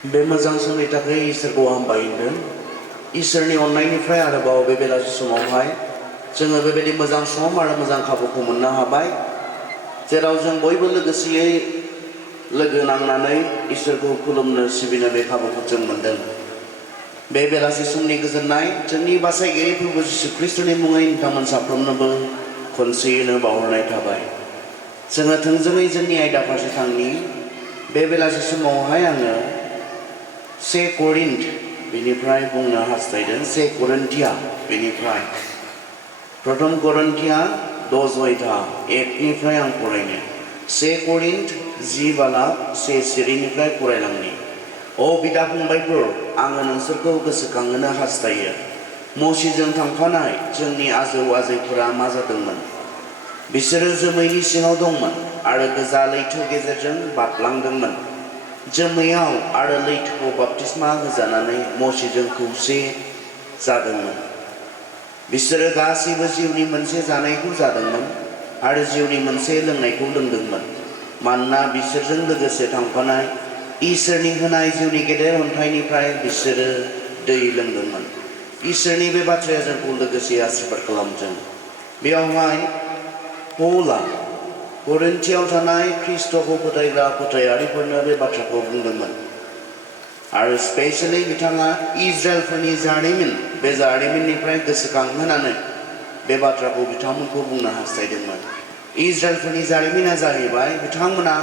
बे मोजां समनि थाखाय इसोरखौ हामबायहोदों। इसोरनि अननायनिफ्राय आरोबाव बे बेलासि समावहाय जोङो बेबायदि मोजां सम आरो मोजां खाबुखौ मोननो हाबाय, जेराव जों बयबो लोगोसेयै लोगो नांनानै इसोरखौ खुलुमनो सिबिनो बे खाबुखौ जों मोनदों। बे बेलासि समनि गोजोननाय जोंनि बासायगिरि प्रभु जिसु ख्रीष्टनि मुङै नोंथांमोन साफ्रोमनोबो खनसेयैनो बावहरनाय थाबाय। जोङो थोंजोङै जोंनि आयदा फारसे थांनि। बे बेलासि समावहाय आङो 2 करिन्थ बेनिफ्राय बुंनो हास्थायदों। 2 करिन्थिया बेनिफ्राय प्रथम करिन्थिया 8निफ्राय आं फरायनो। 2 करिन्थ 10 सिरिनिफ्राय फरायलांनि। अ बिदा फंबायफोर, आङो नोंसोरखौ गोसोखांहोनो हास्थायो। मसीजों थांफानाय जोंनि आजौ आजैफोरा मा जादोंमोन? बिसोरो जोमैनि सिङाव दंमोन आरो गोजा लैथो गेजेरजों बारलांदोंमोन। जोमैयाव आरो लैथोआव बाप्तिस्मा होजानानै मसीजों खौसे जादोंमोन। बिसोरो गासैबो जिउनि मोनसे जानायखौ जादोंमोन आरो जिउनि मोनसे लोंनायखौ लोंदोंमोन, मानोना बिसोरजों लोगोसे थांफानाय इसोरनि होनाय जिउनि गेदेर अन्थाइनिफ्राय बिसोरो दै लोंदोंमोन। इसोरनि बे बाथ्राया जोंखौ लोगोसे आशीर्बाद खालामथों। बेयावहाय पौला करिन्थियाव थानाय ख्रीष्टखौ फोथायग्रा फोथायारिफोरनो बे बाथ्राखौ बुंदोंमोन आरो स्पेशली बिथाङा इजराइलफोरनि जारिमिन, बे जारिमिननिफ्राय गोसोखांहोनानै बे बाथ्राखौ बिथांमोनखौ बुंनो हास्थायदोंमोन। इजराइलफोरनि जारिमिना जाहैबाय बिथांमोना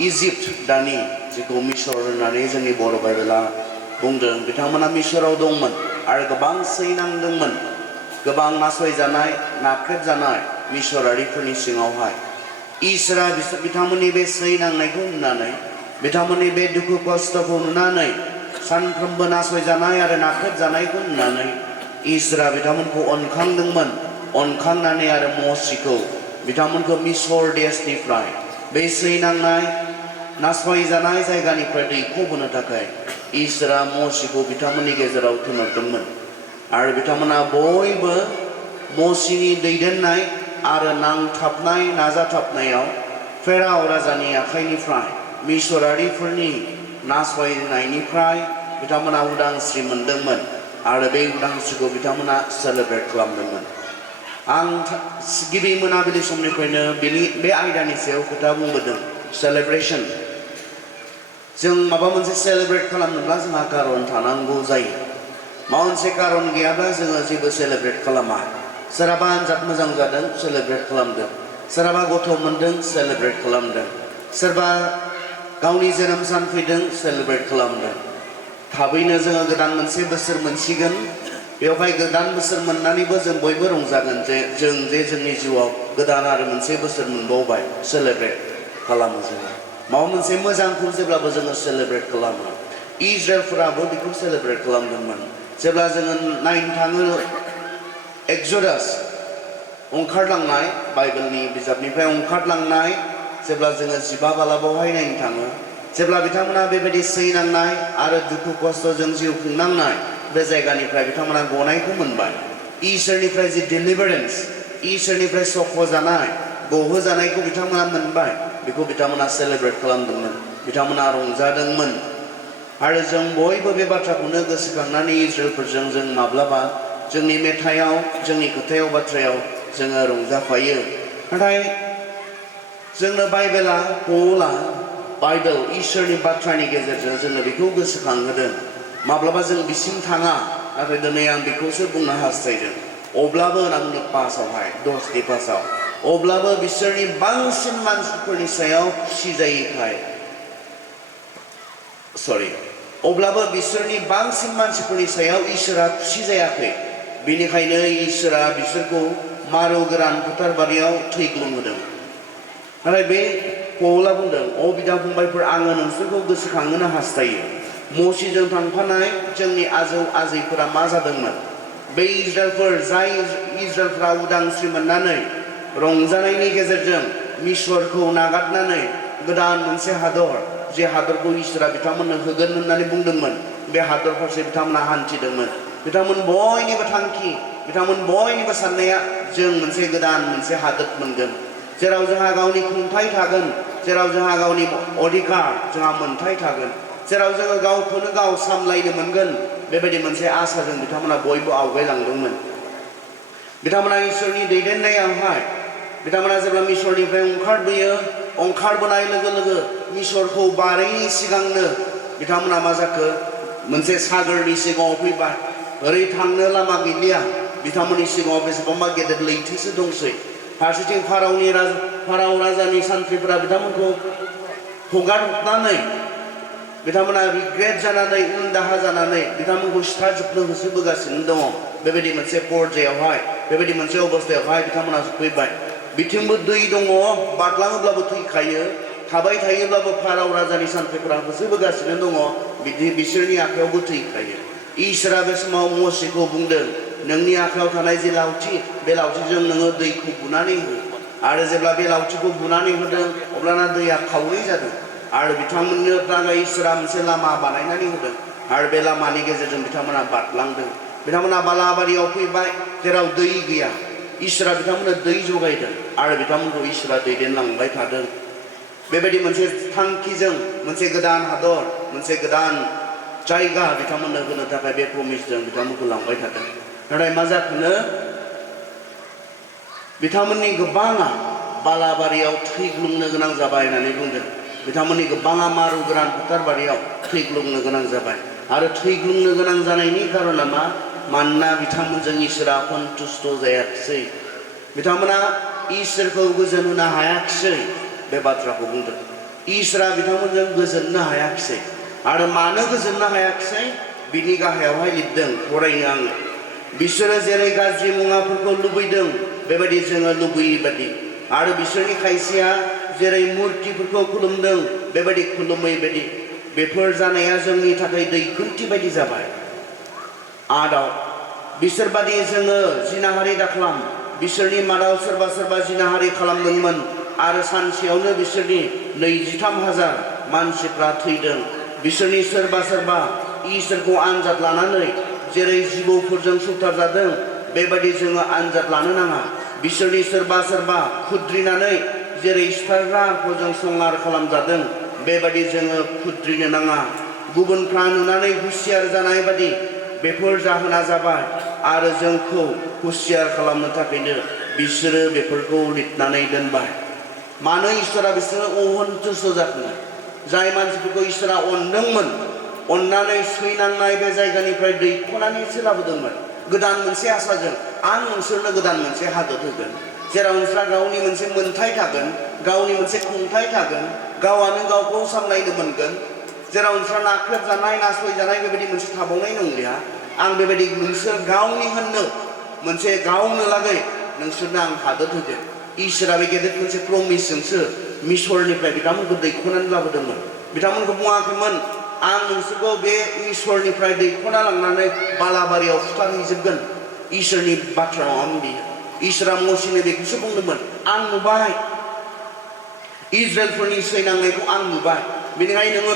इजिप्ट, दानि जेखौ मिसर होननानै जोंनि बर' बाइबेला बुंदों, बिथांमोना मिसराव दंमोन आरो गोबां सैनांदोंमोन, गोबां नासयजानाय नाख्रेबजानाय मिसरारिफोरनि सिङावहाय। इसोरा बिथांमोननि बे सैनांनायखौ नुनानै, बिथांमोननि बे दुखु खस्थ'खौ नुनानै, सानफ्रोमबो नासयजानाय आरो नाख्रेबजानायखौ नुनानै इसोरा बिथांमोनखौ अनखांदोंमोन। अनखांनानै आरो मसीखौ बिथांमोनखौ मिसर देशनिफ्राय, बे सैनांनाय नासयजानाय जायगानिफ्राय दैखोबोनो थाखाय इसोरा मसीखौ बिथांमोननि गेजेराव थिनहरदोंमोन आरो बिथांमोना बयबो मसीनि दैदेननाय आरो नांथाबनाय नाजाथाबनायाव फेराव राजानि आखाइनिफ्राय, मिसरारिफोरनि नासयनायनिफ्राय बिथांमोना उदांस्रि मोनदोंमोन आरो बे उदांस्रिखौ बिथांमोना सेलेब्रेट खालामदोंमोन। आं गिबि मोनाबिलि समनिफ्रायनो बे आयदानि सायाव खोथा बुंबोदों, सेलेब्रेशन। जों माबा मोनसे सेलेब्रेट खालामनोब्ला जोंहा कारन थानांगौ जायो। माबा मोनसे कारन गैयाब्ला जोङो जेबो सेलेब्रेट खालामा। सोरहाबा आनजाद मोजां जादों, सेलेब्रेट खालामदों। सोरहाबा गथ' मोनदों, सेलेब्रेट खालामदों। सोरबा गावनि जोनोम सान फैदों, सेलेब्रेट खालामदों। थाबैनो जोङो गोदान मोनसे बोसोर मोनसिगोन। बेवहाय गोदान बोसोर मोननानैबो जों बयबो रंजागोन जे जोंनि जिउआव गोदान आरो मोनसे बोसोर मोनबावबाय, सेलेब्रेट खालामो जोङो। माबा मोनसे मोजांखौ जेब्लाबो जोङो सेलेब्रेट खालामो। इजराइलफोराबो बेखौ सेलेब्रेट खालामदोंमोन। जेब्ला जोङो नायनो थाङो एक्सोडास, ओंखारलांनाय, बाइबेलनि बिजाबनिफ्राय ओंखारलांनाय, जेब्ला जोङो 15 बालाबावहाय नायनो थाङो, जेब्ला बिथांमोना बेबायदि सैनांनाय आरो दुखु खस्थ'जों जिउ खुंनांनाय बे जायगानिफ्राय बिथांमोना गनायखौ मोनबाय। इसोरनिफ्राय जि डिलिभारेन्स, इसोरनिफ्राय सख'जानाय, गहोजानायखौ बिथांमोना मोनबाय, बेखौ बिथांमोना सेलेब्रेट खालामदोंमोन, बिथांमोना रंजादोंमोन। आरो जों बयबो बे बाथ्राखौनो गोसोखांनानै इजराइलफोरजों जों माब्लाबा जोंनि मेथाइयाव, जोंनि खोथायाव, बाथ्रायाव जोङो रंजाफायो। नाथाय जोंनो बाइबेला, पौला बाइबेल, इसोरनि बाथ्रानि गेजेरजों जोंनो बेखौ गोसोखांहोदों। माब्लाबा जों बिसिम थाङा, नाथाय दिनै आं बेखौसो बुंनो हास्थायदों। अब्लाबो आंनि पासावहाय, 10नि पासाव, अब्लाबो बिसोरनि बांसिन मानसिफोरनि सायाव खुसि जायैखाय, अब्लाबो बिसोरनि बांसिन मानसिफोरनि सायाव इसोरा खुसि जायाखै। बेनिखायनो इसोरा बिसोरखौ मारु गोरान फोथार बारियाव थैग्लुंहोदों। नाथाय बे पौला बुंदों, अ बिदा फंबायफोर, आङो नोंसोरखौ गोसोखांहोनो हास्थायो। मसीजों थांफानाय जोंनि आजौ आजैफोरा मा जादोंमोन? बे इजराइलफोर, जाय इजराइलफ्रा उदांस्रि मोननानै रंजानायनि गेजेरजों मिसरखौ नागारनानै गोदान मोनसे हादर, जे हादरखौ इसोरा बिथांमोननो होगोन होननानै बुंदोंमोन, बे हादर फारसे बिथांमोना हान्थिदोंमोन। बिथांमोन बयनिबो थांखि, बिथांमोन बयनिबो साननाया, जों मोनसे गोदान मोनसे हादर मोनगोन, जेराव जोंहा गावनि खुंथाय थागोन, जेराव जोंहा गावनि अधिकार, जोंहा मोनथाय थागोन। जेराव जोङो गावखौनो गाव सामलायनो मोनगोन बेबायदि मोनसे आसाजों बिथांमोना बयबो आवगायलांदोंमोन बिथांमोना इसोरनि दैदेननायावहाय बिथांमोना जेब्ला मिसरनिफ्राय ओंखारबोनाय लोगो लोगो मिसरखौ बारैनि सिगांनो बिथांमोना मा जाखो मोनसे सागरनि सिगाङाव फैबाय ओरै थांनो लामा गैलिया बिथांमोननि सिगाङाव बेसेबांबा गेदेर लैथोसो दंसै फारसेथिं फाराव राजानि सान्थ्रिफोरा बिथांमोनखौ हगारनानै बिथांमोना रिग्रेट जानानै उन दाहा जानानै बिथांमोनखौ सिथारजोबनो होसोबोगासिनो दङ बेबायदि मोनसे पर्यायावहाय बेबायदि मोनसे अबस्थायावहाय बिथांमोना सफैबाय बिथिंबो दै दङ बारलाङोब्लाबो थैखायो थाबाय थायोब्लाबो फाराव राजानि सान्थ्रिफोरा होसोबोगासिनो दङ बिदि बिसोरनि आखायावबो थैखायो इसोरा बे समाव मसेखौ बुंदों नोंनि आखायाव थानाय जे लावथि बे लावथिजों नोङो दैखौ बुनानै हो आरो जेब्ला बे लावथिखौ बुनानै होदों अब्लाना दैया खावनै जादों आरो बिथांमोननो थाखाय इसोरा मोनसे लामा बानायनानै होदों आरो बे लामानि गेजेरजों बिथांमोना बारलांदों बिथांमोना बालाबारियाव फैबाय जेराव दै गैया इसोरा बिथांमोननो दै जगायदों आरो बिथांमोनखौ इसोरा दैदेनलांबाय थादों बेबायदि मोनसे थांखिजों मोनसे गोदान हादर मोनसे गोदान जायगा बिथांमोननो होनो थाखाय बे प्रमिसजों बिथांमोनखौ लांबाय थादों नाथाय मा जाखोनो बिथांमोननि गोबाङा बालाबारियाव थैग्लुंनो गोनां जाबाय होननानै बुंदों बिथांमोननि गोबाङा मारु गोरान फोथारबारियाव थैग्लुंनो गोनां जाबाय आरो थैग्लुंनो गोनां जानायनि कारना मा मानोना बिथांमोनजों इसोरा सन्तुष्ट जायाखिसै बिथांमोना इसोरखौ गोजोन होनो हायाखिसै बे बाथ्राखौ बुंदों इसोरा बिथांमोनजों गोजोननो हायाखिसै आरो मानो गोजोननो हायाखिसै बिनि गाहायावहाय लिरदों फरायनो आङो बिसोरो जेरै गाज्रि मुवाफोरखौ लुबैदों बेबायदि जोङो लुबैयै बादि आरो बिसोरनि खायसेया जेरै मुर्तिफोरखौ खुलुमदों बेबायदि खुलुमै बायदि बेफोर जानाया जोंनि थाखाय दैखुन्थि बायदि जाबाय आदाव बिसोरबादि जोङो जिनाहारि दाखालाम बिसोरनि मादाव सोरबा सोरबा जिनाहारि खालामदोंमोन आरो सानसेयावनो बिसोरनि 23,000 मानसिफ्रा थैदों बिसोरनि सोरबा सोरबा इसोरखौ आनजाद लानानै जेरै जिबौफोरजों सुथारजादों बेबायदि जोङो आनजाद लानो नाङा बिसोरनि सोरबा सोरबा खुद्रिनानै जेरै सिथारग्राफोरजों संहार खालामजादों बेबायदि जोङो खुद्रिनो नाङा गुबुनफ्रा नुनानै हुसियार जानाय बादि बेफोर जाहोना जाबाय आरो जोंखौ हुसियार खालामनो थाखायनो बिसोरो बेफोरखौ लिरनानै दोनबाय मानो इसोरा बिसोरो असन्तुष्ट जाखो जाय मानसिफोरखौ इसोरा अनदोंमोन अननानै सैनांनाय बे जायगानिफ्राय दैख'नानैसो लाबोदोंमोन गोदान मोनसे आसाजों आं नोंसोरनो गोदान मोनसे हादर होगोन जेराव नोंस्रा गावनि मोनसे मोनथाय थागोन गावनि मोनसे खुंथाय थागोन गावआनो गावखौ सामलायनो मोनगोन जेराव नोंस्रा नाख्रेबजानाय नासयजानाय बेबायदि मोनसे थाबावनाय नंलिया आं बेबायदि नोंसोर गावनि होननो मोनसे गावनो लागै नोंसोरनो आं हादर होगोन इसोरा बे गेदेर मोनसे प्रमिसजोंसो मिसरनिफ्राय बिथांमोनखौ दैख'नानै लाबोदोंमोन बिथांमोनखौ बुङाखैमोन आं नोंसोरखौ बे मिसरनिफ्राय दैख'ना लांनानै बालाबारियाव फुथारहैजोबगोन इसोरनि बाथ्रा नङामोन बियो इसोरा मसेनो बेखौसो बुंदोंमोन आं नुबाय इजराइलफोरनि सैनांनायखौ आं नुबाय बेनिखायनो नोङो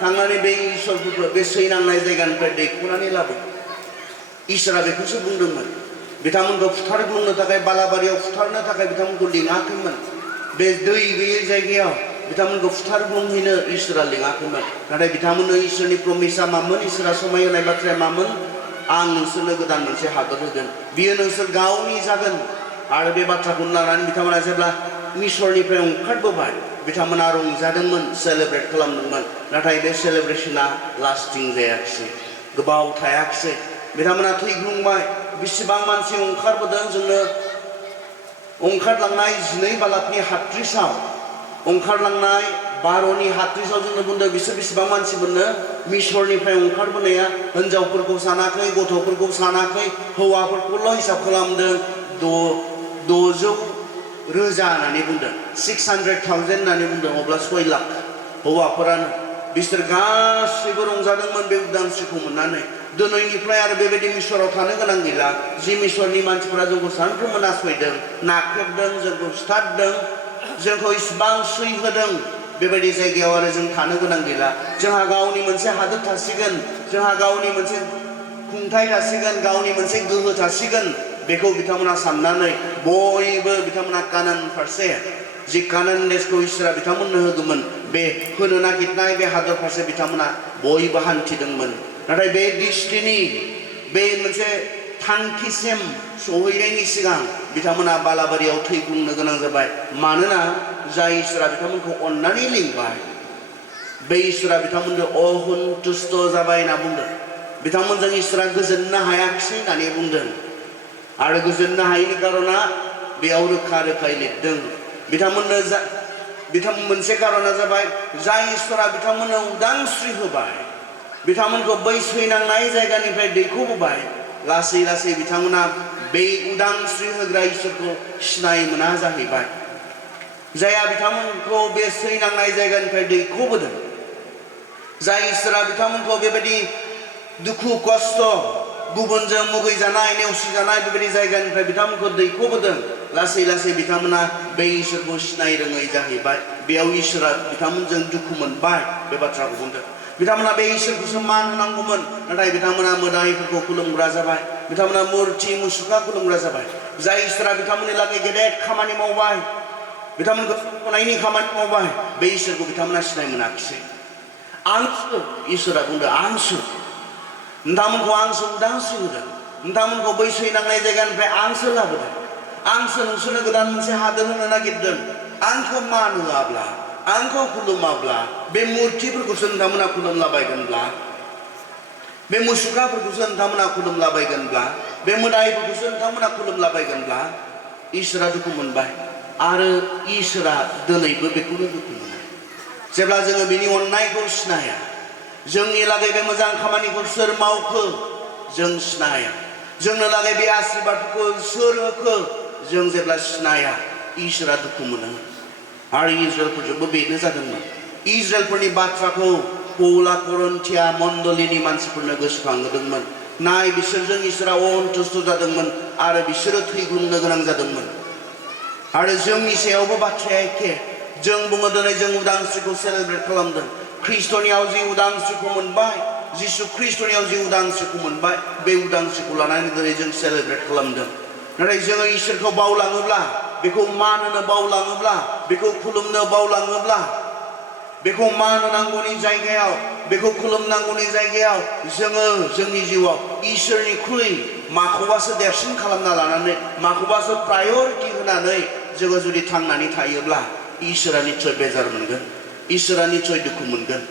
थांनानै बे इसोरफोरखौ बे सैनांनाय जायगानिफ्राय दैख'नानै लाबो इसोरा बेखौसो बुंदोंमोन बिथांमोनखौ फुथारग्लुंनो थाखाय बालाबारियाव फुथारनो थाखाय बिथांमोनखौ लिङाखैमोन बे दै गैयै जायगायाव बिथांमोनखौ फुथारग्लुंहैनो इसोरा लिङाखैमोन नाथाय बिथांमोननो इसोरनि प्रमिसा मामोन इसोरा समायहोनाय बाथ्राया मामोन आं नोंसोरनो गोदान मोनसे हादर होगोन बियो नोंसोर गावनि जागोन आरो बे बाथ्राखौ लानानै बिथांमोना जेब्ला मिसरनिफ्राय ओंखारबोबाय बिथांमोना रंजादोंमोन सेलेब्रेट खालामदोंमोन नाथाय बे सेलेब्रेशना लास्टिं जायाखिसै गोबाव थायाखिसै बिथांमोना थैग्लुंबाय बेसेबां मानसि ओंखारबोदों जोंनो ओंखारलांनाय 12 बालाकनि हाथ्रिसाव ओंखारलांनाय 12नि हाथ्रिसाव जोंनो बुंदों बिसोर बेसेबां मानसिमोननो मिसरनिफ्राय ओंखारबोनाया हिनजावफोरखौ सानाखै गथ'फोरखौ सानाखै हौवाफोरखौल' हिसाब खालामदों 600,000 होननानै बुंदों 600,000 होननानै बुंदों अब्ला 6 लाख हौवाफोरानो बिसोर गासैबो रंजादोंमोन बे उदांस्रिखौ मोननानै दिनैनिफ्राय आरो बेबायदि मिसराव थानो गोनां गैला जि मिसरनि मानसिफोरा जोंखौ सानफ्रोमबो नासयदों नाख्रेबदों जोंखौ सिथारदों जोंखौ इसिबां सैहोदों बेबायदि जायगायाव आरो जों थानो गोनां गैला जोंहा गावनि मोनसे हादोर थासिगोन जोंहा गावनि मोनसे खुंथाय थासिगोन गावनि मोनसे गोहो थासिगोन बेखौ बिथांमोना साननानै बयबो बिथांमोना कानान फारसे जि कानान देशखौ इसोरा बिथांमोननो होदोंमोन बे होनो नागिरनाय बे हादर फारसे बिथांमोना बयबो हान्थिदोंमोन नाथाय बे दृष्टिनि बे मोनसे थांखिसिम सहैनायनि सिगां बिथांमोना बालाबारियाव थैग्लुंनो गोनां जाबाय मानोना जाय इसोरा बिथांमोनखौ अननानै लिंबाय बे इसोरा बिथांमोनखौ असन्तुष्ट जाबाय होनना बुंदों बिथांमोनजों इसोरा गोजोननो हायाखिसै होननानै बुंदों आरो गोजोननो हायैनि कारना बेयाव रोखा रोखायै लिरदों बिथांमोननो मोनसे कारना जाबाय जाय इसोरा बिथांमोननो उदांस्रि होबाय बिथांमोनखौ बै सैनांनाय जायगानिफ्राय दैखोबोबाय लासै लासै बिथांमोना बे उदांस्रि होग्रा इसोरखौ सिनाय मोना जाहैबाय जायहा बिथांमोनखौ बे सैनांनाय जायगानिफ्राय दैखोबोदों जाय इसोरा बिथांमोनखौ बेबायदि दुखु खस्थ गुबुनजों मुगैजानाय नेवसिजानाय बेबायदि जायगानिफ्राय बिथांमोनखौ दैखोबोदों लासै लासै बिथांमोना बे इसोरखौ सिनाय रोङै जाहैबाय बेयाव इसोरा बिथांमोनजों दुखु मोनबाय बे बाथ्राखौ बुंदों बिथांमोना बे इसोरखौसो मान होनांगौमोन नाथाय बिथांमोना मोदाइफोरखौ खुलुमग्रा जाबाय बिथांमोना मुर्ति मुसुखा खुलुमग्रा जाबाय जाय इसोरा बिथांमोननि लागै गेदेर खामानि मावबाय बिथांमोनखौ सायख'नायनि खामानि मावबाय बे इसोरखौ बिथांमोना सिनाय मोनाखिसै आंसो इसोरा बुंदों आंसो नोंथांमोनखौ आंसो उदांस्रि होदों नोंथांमोनखौ बै सैनांनाय जायगानिफ्राय आंसो लाबोदों आंसो नोंसोरनो गोदान मोनसे हादोर होनो नागिरदों आंखौ मान होआब्ला आंखौ खुलुमाब्ला बे मुर्तिफोरखौसो नोंथांमोना खुलुमलाबायगोनब्ला बे मुसुखाफोरखौसो नोंथांमोना खुलुमलाबायगोनब्ला बे मोदाइफोरखौसो नोंथांमोना खुलुमलाबायगोनब्ला इसोरा दुखु मोनबाय आरो इसोरा दिनैबो बेखौनो दुखु मोनो जेब्ला जोङो बिनि अननायखौ सिनाया जोंनि लागै बे मोजां खामानिखौ सोर मावखो जों सिनाया जोंनो लागै बे आशीर्बादखौ सोर होखो जों जेब्ला सिनाया इसोरा दुखु मोनो आरो इजराइलफोरजोंबो बेनो जादोंमोन इजराइलफोरनि बाथ्राखौ पौला करन्थिया मण्डलीनि मानसिफोरनो गोसोखांहोदोंमोन नाय बिसोरजों इसोरा असन्तुष्ट जादोंमोन आरो बिसोरो थैग्लुंनो गोनां जादोंमोन आरो जोंनि सायावबो बाथ्राया एखे जों बुङो दिनै जों उदांस्रिखौ सेलेब्रेट खालामदों ख्रिस्टनियाव जि उदांस्रिखौ मोनबाय जिसु ख्रिस्टनियाव जि उदांस्रिखौ मोनबाय बे उदांस्रिखौ लानानै दिनै जों सेलेब्रेट खालामदों नाथाय जोङो इसोरखौ बावलाङोब्ला बेखौ मान होनो बावलाङोब्ला बेखौ खुलुमनो बावलाङोब्ला बेखौ मान होनांगौनि जायगायाव बेखौ खुलुमनांगौनि जायगायाव जोङो जोंनि जिउआव इसोरनिख्रुइ माखौबासो देरसिन खालामना लानानै माखौबासो प्रायरिटि होनानै जोङो जुदि थांनानै थायोब्ला इसोरा निश्चय बेजार मोनगोन इसोरा निश्चय दुखु मोनगोन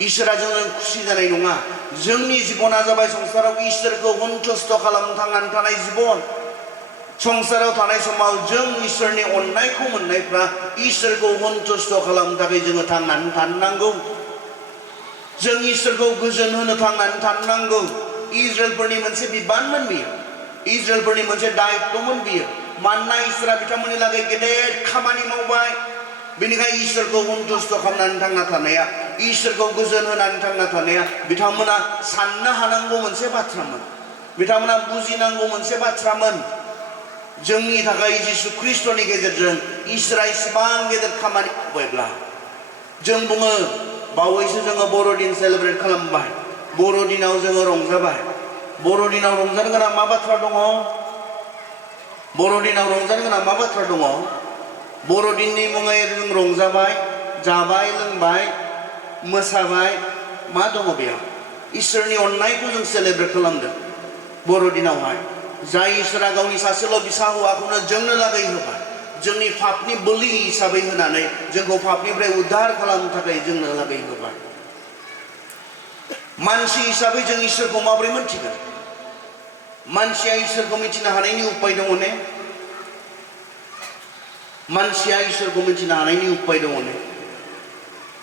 इसोरा जोंजों खुसि जानाय नङा जोंनि जिबना जाबाय संसाराव इसोरखौ सन्तुष्ट खालामनो थांनानै थानाय जिबन संसाराव थानाय समाव जों इसोरनि अननायखौ मोननायफ्रा इसोरखौ सन्तुष्ट खालामनो थाखाय जोङो थांनानै थानो नांगौ जों इसोरखौ गोजोन होनो थांनानै थानो नांगौ इजराइलफोरनि मोनसे बिबानमोन बियो इजराइलफोरनि मोनसे दायित्वमोन बियो मानोना इसोरा बिथांमोननि लागै गेदेर खामानि मावबाय बेनिखायनो इसोरखौ सन्तुष्ट खालामनानै थांना थानाया इसोरखौ गोजोन होनानै थांना थानाया बिथांमोना साननो हानांगौ मोनसे बाथ्रामोन बिथांमोना बुजिनांगौ मोनसे बाथ्रामोन जोंनि थाखाय जिसु ख्रिस्टनि गेजेरजों इसोरा इसेबां गेदेर खामानि मावबायब्ला जों बुङो बावैसो जोङो बर'दिन सेलेब्रेट खालामबाय बर'दिनाव जोङो रंजाबाय बर'दिनाव रंजानो गोनां मा बाथ्रा दङ बर'दिनाव रंजानो गोनां मा बाथ्रा दङ बर'दिननि मुङै जों रंजाबाय जाबाय लोंबाय मोसाबाय मा दङ बेयाव इसोरनि अननायखौ जों सेलेब्रेट खालामदों बर'दिनावहाय जाय इसोरा गावनि सासेल' बिसा हौवाखौनो जोंनो लागै होबाय जोंनि पापनि बोलि हिसाबै होनानै जोंखौ पापनिफ्राय उद्धार खालामनो थाखाय जोंनो लागै होबाय मानसि हिसाबै जों इसोरखौ माबोरै मोनथिगोन मानसिया इसोरखौ मिथिनो हानायनि उपाय दङ ने मानसिया इसोरखौ मिथिनो हानायनि उपाय दङ ने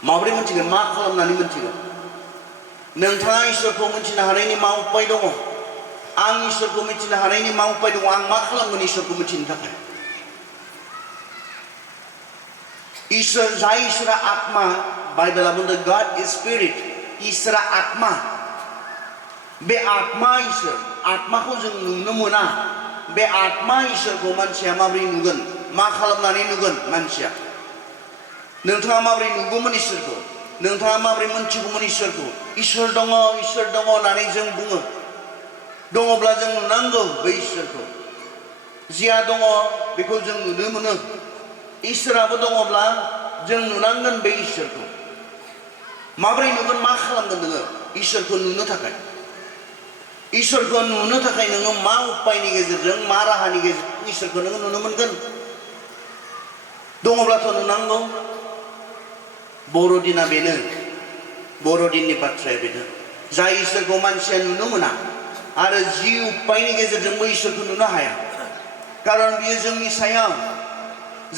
माबोरै मोनथिगोन मा खालामनानै मोनथिगोन नोंथाङा इसोरखौ मिथिनो हानायनि मा उपाय दङ आं इसोरखौ मिथिनो हानायनि मा उपाय दङ आं मा खालामगोन इसोरखौ मिथिनो थाखाय इसोर जाय इसोरा आत्मा बाइबेला बुंदों गॉड इज स्पिरिट इसोरा आत्मा बे आत्मा इसोर आत्माखौ जों नुनो मोना बे आत्मा इसोरखौ मानसिया माबोरै नुगोन मा खालामनानै नुगोन मानसिया नोंथाङा माबोरै नुगौमोन इसोरखौ नोंथाङा माबोरै मोनथिगौमोन इसोरखौ इसोर दङ होननानै जों बुङो दङब्ला जों नुनांगौ बै इसोरखौ जिया दङ बेखौ जों नुनो मोनो इसोराबो दङब्ला जों नुनांगोन बे इसोरखौ माब्रै नुगोन मा खालामगोन नोङो इसोरखौ नुनो थाखाय इसोरखौ नुनो थाखाय नोङो मा उपायनि गेजेरजों मा राहानि गेजेरजों इसोरखौ नोङो नुनो मोनगोन दङब्लाथ' नुनांगौ बर'दिना बेनो बर'दिननि बाथ्राया बेनो जाय इसोरखौ मानसिया नुनो मोना आरो जि उपायनि गेजेरजोंबो इसोरखौ नुनो हाया कारन बियो जोंनि सायाव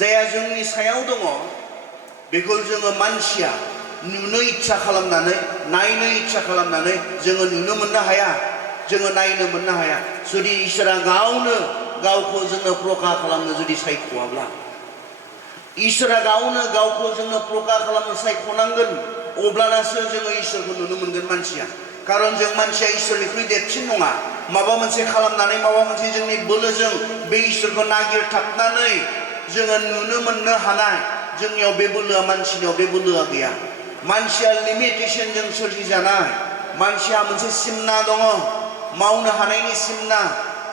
जाया जोंनि सायाव दङ बेखौ जोङो मानसिया नुनो इच्छा खालामनानै नायनो इच्छा खालामनानै जोङो नुनो मोननो हाया जोङो नायनो मोननो हाया जुदि इसोरा गावनो गावखौ जोंनो प्रका खालामनो जुदि सायख'वाब्ला इसोरा गावनो गावखौ जोंनो प्रका खालामनो सायख'नांगोन अब्लानासो जोङो इसोरखौ नुनो मोनगोन मानसिया कारन जों मानसिया इसोरनिख्रुइ देरसिन नङा माबा मोनसे खालामनानै माबा मोनसे जोंनि बोलोजों बे इसोरखौ नागिरथाबनानै जोङो नुनो मोननो हानाय जोंनियाव बे बोलोआ मानसिनियाव बे बोलोआ गैया मानसिया लिमिटेशनजों सोरजिजानाय मानसिया मोनसे सिमना दङ मावनो हानायनि सिमना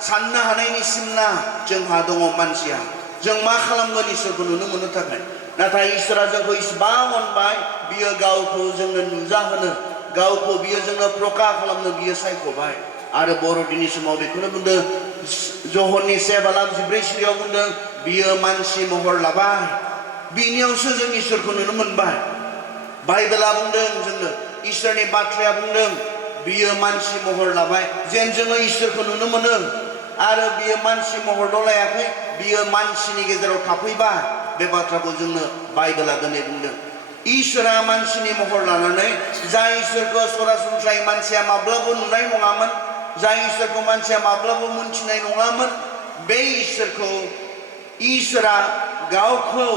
साननो हानायनि सिमना जोंहा दङ मानसिया जों मा खालामगोन इसोरखौ नुनो मोननो थाखाय नाथाय इसोरा जोंखौ इसिबां अनबाय बियो गावखौ जोंनो नुजाहोनो गावखौ बियो जोंनो प्रका खालामनो बियो सायख'बाय आरो बर'दिननि समाव बेखौनो बुंदों जहननि 7:14 बुंदों बियो मानसि महर लाबाय बिनियावसो जों इसोरखौ नुनो मोनबाय बाइबेला बुंदों जोंनो इसोरनि बाथ्राया बुंदों बियो मानसि महर लाबाय जेन जोङो इसोरखौ नुनो मोनो आरो बियो मानसि महरल' लायाखै बियो मानसिनि गेजेराव थाफैबाय बे बाथ्राखौ जोंनो बाइबेला दिनै बुंदों इसोरा मानसिनि महर लानानै जाय इसोरखौ सरासनस्रायै मानसिया माब्लाबो नुनाय नङामोन जाय इसोरखौ मानसिया माब्लाबो मोनथिनाय नङामोन बे इसोरखौ इसोरा गावखौ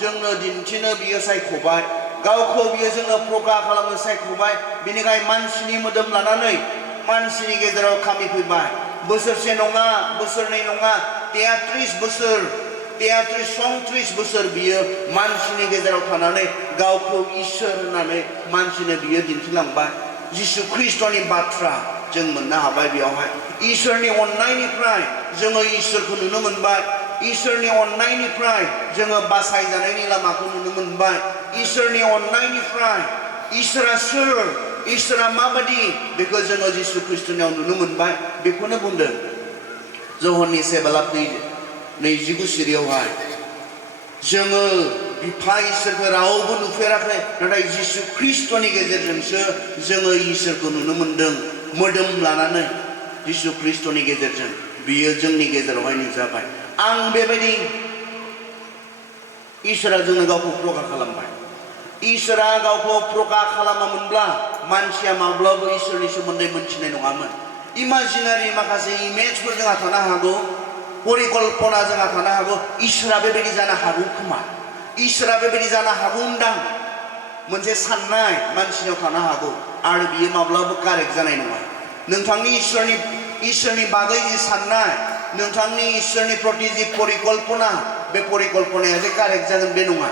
जोंनो दिन्थिनो बियो सायख'बाय गावखौ बियो जोंनो प्रका खालामनो सायख'बाय बिनिखाय मानसिनि मोदोम लानानै मानसिनि गेजेराव खामि फैबाय बोसोरसे नङा बोसोरनै नङा 33 बोसोर 33 बोसोर बियो मानसिनि गेजेराव थानानै गावखौ इसोर होननानै मानसिनो बियो दिन्थिलांबाय जिसु ख्रीष्टनि बाथ्रा जों मोननो हाबाय बेयावहाय इसोरनि अननायनिफ्राय जोङो इसोरखौ नुनो मोनबाय इसोरनि अननायनिफ्राय जोङो बासायजानायनि लामाखौ नुनो मोनबाय इसोरनि अननायनिफ्राय इसोरा सोर इसोरा माबादि बेखौ जोङो जिसु ख्रीष्टनियाव नुनो मोनबाय बेखौनो बुंदों जहननि 7:29 जोङो बिफा इसोरखौ रावबो नुफेराखै नाथाय जिसु ख्रीष्टनि गेजेरजोंसो जोङो इसोरखौ नुनो मोनदों मोदोम लानानै जिसु ख्रीष्टनि गेजेरजों बियो जोंनि गेजेरावहाय नुजाबाय आं बेबायदि इसोरा जोंनो गावखौ प्रका खालामबाय इसोरा गावखौ प्रका खालामामोनब्ला मानसिया माब्लाबो इसोरनि सोमोन्दै मोनथिनाय नङामोन इमाजिनारि माखासे इमेजफोर जोंहा थानो हागौ परिकल्पना जोंहा थानो हागौ इसोरा बेबायदि जानो हागौ खोमा इसोरा बेबायदि जानो हागौदां मोनसे साननाय मानसिनाव थानो हागौ आरो बियो माब्लाबो कारेक्ट जानाय नङा नोंथांनि इसोरनि बागै जि साननाय नोंथांनि इसोरनि प्रति जि परिकल्पना बे परिकल्पनाया जे कारेक्ट जागोन बे नङा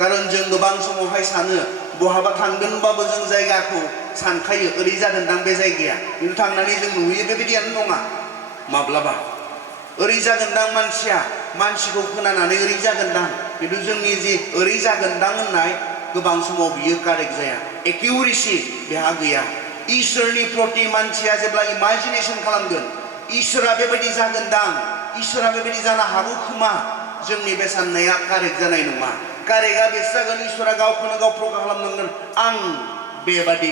कारन जों गोबां समावहाय सानो बहाबा थांगोनबाबो जों जायगाखौ सानखायो ओरै जागोनदां बे जायगाया खिन्थु थांनानै जों नुयो बेबायदियानो नङा माब्लाबा ओरै जागोनदां मानसिखौ खोनानानै ओरै जागोनदां खिन्थु जोंनि जि ओरै जागोनदां होननाय गोबां समाव बियो कारेक्ट जाया एक्युरेसि बेहा गैया इसोरनि प्रति मानसिया जेब्ला इमाजिनेसन खालामगोन इसोरा बेबायदि जागोनदां इसोरा बेबायदि जानो हागौ खोमा जोंनि बे साननाया कारेक्ट जानाय नङा कारेक्टआ बेसो जागोन इसोरा गावखौनो गाव प्रका खालामनांगोन आं बेबादि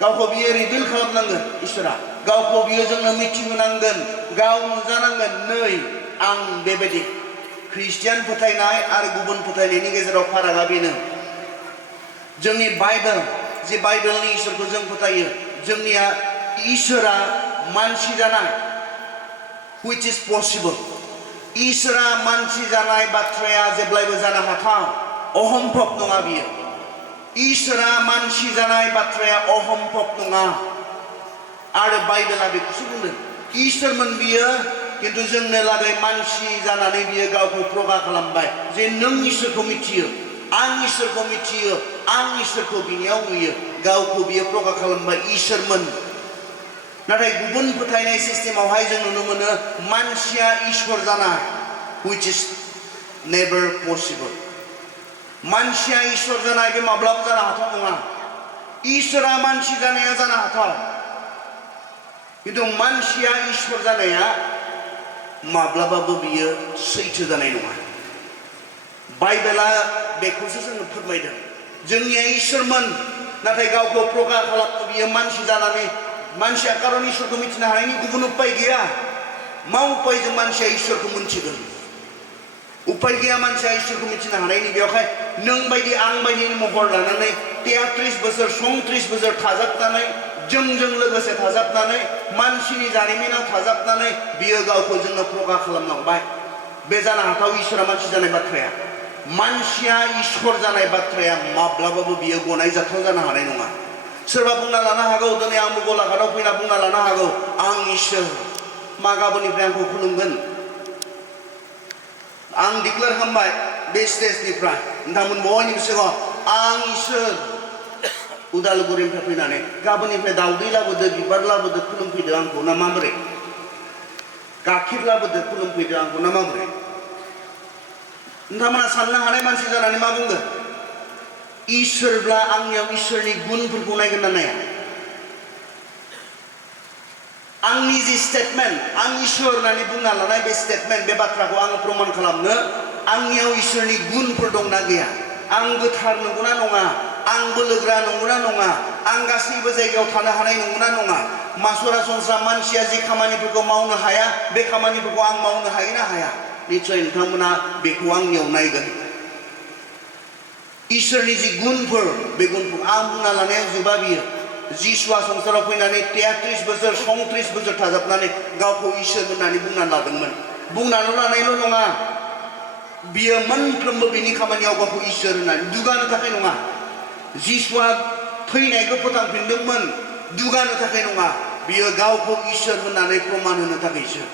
गावखौ बियो रिभिल खालामनांगोन इसोरा गावखौ बियो जोंनो मिथिहोनांगोन गाव नुजानांगोन नै आं बेबायदि ख्रिस्टियान फोथायनाय आरो गुबुन फोथायनायनि गेजेराव फारागा बेनो जोंनि बाइबेल जे बाइबेलनि इसोरखौ जों फोथायो जोंनिया इसोरा मानसि जानाय which is possible इसोरा मानसि जानाय बाथ्राया जेब्लायबो जानो हाथाव अहम्भब नङा बियो इसोरा मानसि जानाय बाथ्राया अहम्भब नङा आरो बाइबेला बेखौसो बुंदों इसोरमोन बियो किन्तु जोंनो लागै मानसि जानानै बियो गावखौ प्रका खालामबाय जे नों इसोरखौ मिथियो आं इसोरखौ मिथियो आं इसोरखौ बिनियाव नुयो गावखौ बियो प्रका खालामबाय इसोरमोन नाथाय गुबुन फोथायनाय सिस्टेमावहाय जों नुनो मोनो मानसिया इसोर जानाय which is never possible मानसिया इसोर जानाय बे माब्लाबा जानो हाथाव नङा इसोरा मानसि जानाया जानो हाथाव किन्तु मानसिया इसोर जानाया माब्लाबाबो बियो सैथो जानाय नङा बाइबेला बेखौसो जोंनो फोरमायदों जोंनिया इसोरमोन नाथाय गावखौ प्रकाश खालामनो बियो मानसि जानानै मानसिया खारन इसोरखौ मिथिनो हानायनि गुबुन उपाय गैया मा उपायजों मानसिया इसोरखौ मोनथिगोन उपाय गैया मानसिया इसोरखौ मिथिनो हानायनि बेवहाय नों बायदि आं बायदिनि महर लानानै 33 बोसोर 34 बोसोर थाजाबनानै जोंजों लोगोसे थाजाबनानै मानसिनि जारिमिनाव थाजाबनानै बियो गावखौ जोंनो प्रकाश खालामलांबाय बे जानो हाथाव इसोरा मानसि जानाय बाथ्राया मानसिया इसोर जानाय बाथ्राया माब्लाबाबो बियो गनायजाथाव जानो हानाय नङा सोरबा बुंना लानो हागौ दिनै आंबो गलाघाटआव फैना बुंना लानो हागौ आं इसोर मा गाबोननिफ्राय आंखौ खुलुमगोन आं डिक्लेयार खालामबाय बे स्टेजनिफ्राय नोंथांमोन बयनिबो सिगाङाव आं इसोर उदालगुरिनिफ्राय फैनानै गाबोननिफ्राय दावदै लाबोदो बिबार लाबोदो खुलुमफैदो आंखौ ना माबोरै गाइखेर लाबोदो खुलुमफैदो आंखौ ना माबोरै नोंथांमोना साननो हानाय मानसि जानानै मा बुंगोन इसोरब्ला आंनियाव इसोरनि गुनफोरखौ नायगोन ना नाया आंनि जि स्टेटमेन्ट आं इसोर होननानै बुंना लानाय बे स्टेटमेन्ट बे बाथ्राखौ आङो प्रमाण खालामनो आंनियाव इसोरनि गुनफोर दंना गैया आं गोथार नंगौना नङा आं बोलोग्रा नंगौना नङा आं गासैबो जायगायाव थानो हानाय नंगौना नङा सरासनस्रा मानसिया जि खामानिफोरखौ मावनो हाया बे खामानिफोरखौ आं मावनो हायो ना हाया निश्चय नोंथांमोना बेखौ आंनियाव नायगोन इसोरनि जि गुनफोर बे गुनफोर आं बुंना लानायाव जोबा बियो जिसुआ संसाराव फैनानै 33 बोसोर 34 बोसोर थाजाबनानै गावखौ इसोर होननानै बुंना लादोंमोन बुंनानै लानायल' नङा बियो मोनफ्रोमबो बिनि खामानियाव गावखौ इसोर होननानै दुगानो थाखाय नङा जिसुआ थैनायखौ फोथांफिनदोंमोन दुगानो थाखाय नङा बियो गावखौ इसोर होननानै प्रमाण होनो थाखायसो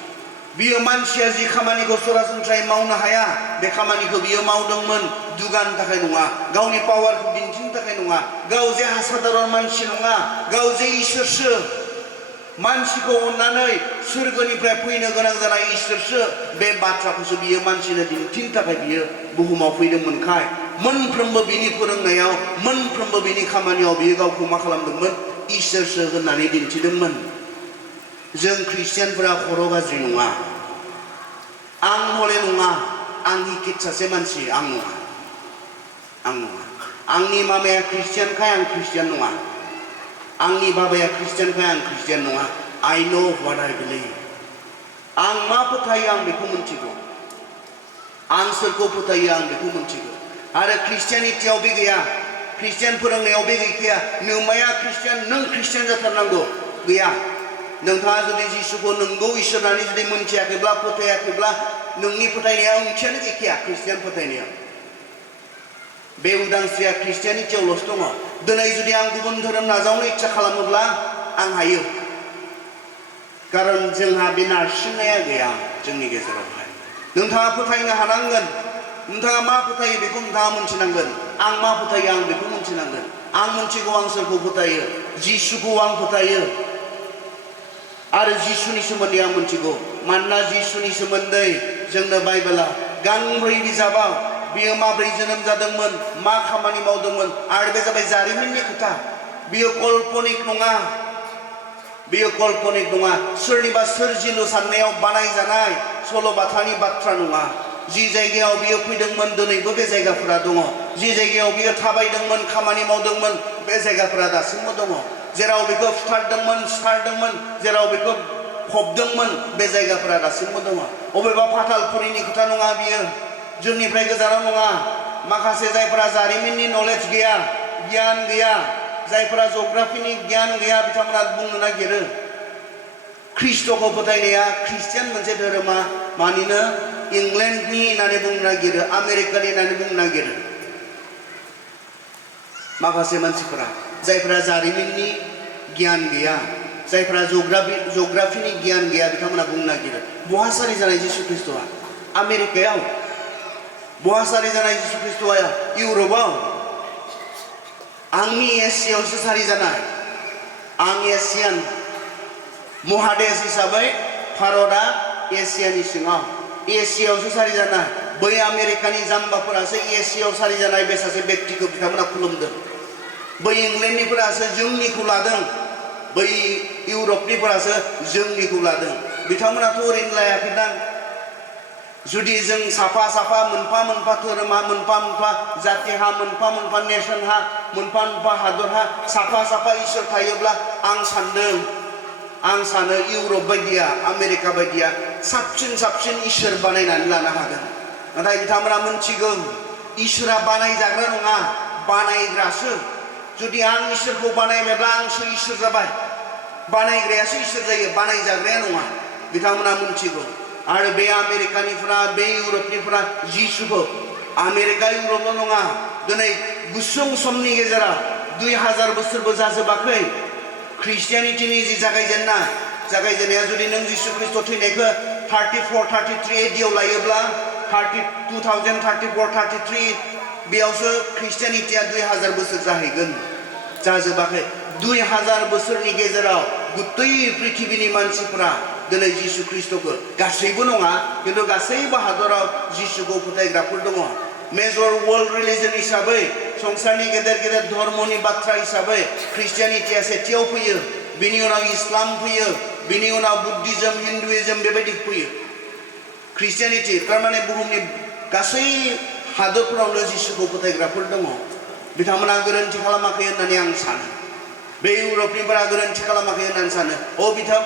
बियो मानसिया जि खामानिखौ सरासनस्रायै मावनो हाया बे खामानिखौ बियो मावदोंमोन दुगानो थाखाय नङा गावनि पावारखौ दिन्थिनो थाखाय नङा गाव जे साधारन मानसि नङा गाव जे इसोरसो मानसिखौ अननानै सोरगोनिफ्राय फैनो गोनां जानाय इसोरसो बे बाथ्राखौसो बियो मानसिनो दिन्थिनो थाखाय बियो बुहुमाव फैदोंमोनखाय मोनफ्रोमबो बिनि फोरोंनायाव मोनफ्रोमबो बिनि खामानियाव बियो गावखौ मा खालामदोंमोन इसोरसो होननानै दिन्थिदोंमोन जों ख्रिस्टियानफोरा खर' गाज्रि नङा आं हले नङा आं हिकित सासे मानसि आं नङा आंनि मामाया ख्रिस्टियानखाय आं ख्रिस्टियान नङा आंनि बाबाया ख्रिस्टियानखाय आं ख्रिस्टियान नङा आइ नो व्हाट आइ बिलिभ आं मा फोथायो आं बेखौ मिन्थिगौ आं सोरखौ फोथायो आं बेखौ मिन्थिगौ आरो ख्रिस्टियानिटियाव बे गैया ख्रिस्टियान फोरोंनायाव बे गैखाया नोमाया ख्रिस्टियान नों ख्रिस्टियान जाथारनांगौ गैया नोंथाङा जुदि जिसुखौ नंगौ इसोर होननानै जुदि मोनथियाखैब्ला फोथायाखैब्ला नोंनि फोथायनाया ओंथियानो गैखाया ख्रिस्टियान फोथायनाया बे उदांस्रिया ख्रिस्टियानिटियावल'सो दङ दिनै जुदि आं गुबुन धोरोम नाजावनो इच्छा खालामोब्ला आं हायो खारन जोंहा बे नारसिननाया गैया जोंनि गेजेरावहाय नोंथाङा फोथायनो हानांगोन नोंथाङा मा फोथायो बेखौ नोंथाङा मोनथिनांगोन आं मा फोथायो आं बेखौ मोनथिनांगोन आं मोनथिगौ आं सोरखौ फोथायो जिसुखौ आं फोथायो आरो जिसुनि सोमोन्दै आं मोनथिगौ मानोना जिसुनि सोमोन्दै जोंनो बाइबेला गांब्रै बिजाबाव बियो माब्रै जोनोम जादोंमोन मा खामानि मावदोंमोन आरो बे जाबाय जारिमिननि खोथा बियो कल्पनिक नङा सोरनिबा सोरजिलु साननायाव बानायजानाय सल'बाथानि बाथ्रा नङा जि जायगायाव बियो फैदोंमोन दिनैबो बे जायगाफोरा दङ जि जायगायाव बियो थाबायदोंमोन खामानि मावदोंमोन बे जायगाफोरा दासिमबो दङ जेराव बेखौ सिथारदोंमोन जेराव बेखौ फबदोंमोन बे जायगाफोरा दासिमबो दङ अबेबा फाथालपुरिनि खोथा नङा बियो जोंनिफ्राय गोजानाव नङा माखासे जायफोरा जारिमिननि नलेज गैया गियान गैया जायफोरा जिअग्राफिनि गियान गैया बिथांमोना बुंनो नागिरो ख्रिस्ट'खौ फोथायनाया ख्रिस्टियान मोनसे धोरोमा मानिनो इंलेन्डनि होननानै बुंनो नागिरो आमेरिकानि होननानै बुंनो नागिरो माखासे मानसिफोरा जायफोरा जारिमिननि गियान गैया जायफोरा जिअग्राफिनि गियान गैया बिथांमोना बुंनो नागिरो बहा सारि जानाय जिसु ख्रिस्ट'आ आमेरिकायाव बहा सारि जानाय जिसु ख्रिस्ट'आ इउरपआव आंनि एसियायावसो सारि जानाय आं एसियान महादेश हिसाबै भारतआ एसियानि सिङाव एसियायावसो सारि जानाय बै आमेरिकानि जाम्बाफोरासो एसियायाव सारि जानाय बे सासे व्यक्तिखौ बिथांमोना खुलुमदों बै इंलेन्डनिफोरासो जोंनिखौ लादों बै इउरपनिफोरासो जोंनिखौ लादों बिथांमोनाथ' ओरैनो लायाखैदां जुदि जों साफा साफा मोनफा मोनफा धोरोमहा मोनफा मोनफा जातिहा मोनफा मोनफा नेसनहा मोनफा मोनफा हादरहा साफा साफा इसोर थायोब्ला आं सानो इउरप बायदिया आमेरिका बायदिया साबसिन इसोर बानायनानै लानो हागोन नाथाय बिथांमोना मोनथिगौ इसोरा बानायजाग्रा नङा बानायग्रासो जुदि आं इसोरखौ बानायबायब्ला आंसो इसोर जाबाय बानायग्रायासो इसोर जायो बानायजाग्राया नङा बिथांमोना मोनथिगौ आरो बे आमेरिकानिफ्रा बे इउरपनिफ्रा जिसुखौ आमेरिका इउरपल' नङा दिनै गुसुं समनि गेजेराव 2000 बोसोरबो जाजोबाखै ख्रिस्टियानिटिनि जि जागायजेननाया जुदि नों जिसु ख्रिस्ट' थैनायखौ 34-33 एडियाव लायोब्ला 2034-33 बेयावसो ख्रिस्टियानिटिया 2000 बोसोर जाहैगोन जाजोबाखै 2000 बोसोरनि गेजेराव गुतै पृथिबीनि मानसिफोरा दिनै जिसु ख्रिस्ट'खौ गासैबो नङा किन्तु गासैबो हादराव जिसुखौ फोथायग्राफोर दङ मेजर वर्ल्ड रिलिजन हिसाबै संसारनि गेदेर गेदेर धर्मनि बाथ्रा हिसाबै ख्रिस्टियानिटिया सेथियाव फैयो बिनि उनाव इस्लाम फैयो बिनि उनाव बुद्धिज्म हिन्दुइज्म बेबायदि फैयो ख्रिस्टियानिटि थारमाने बुहुमनि गासै हादरफोरावनो जिसुखौ फोथायग्राफोर दङ बिथांमोना गोरोन्थि खालामाखै होननानै आं सानो बे इउरपनिफोरा गोरोन्थि खालामाखै होननानै सानो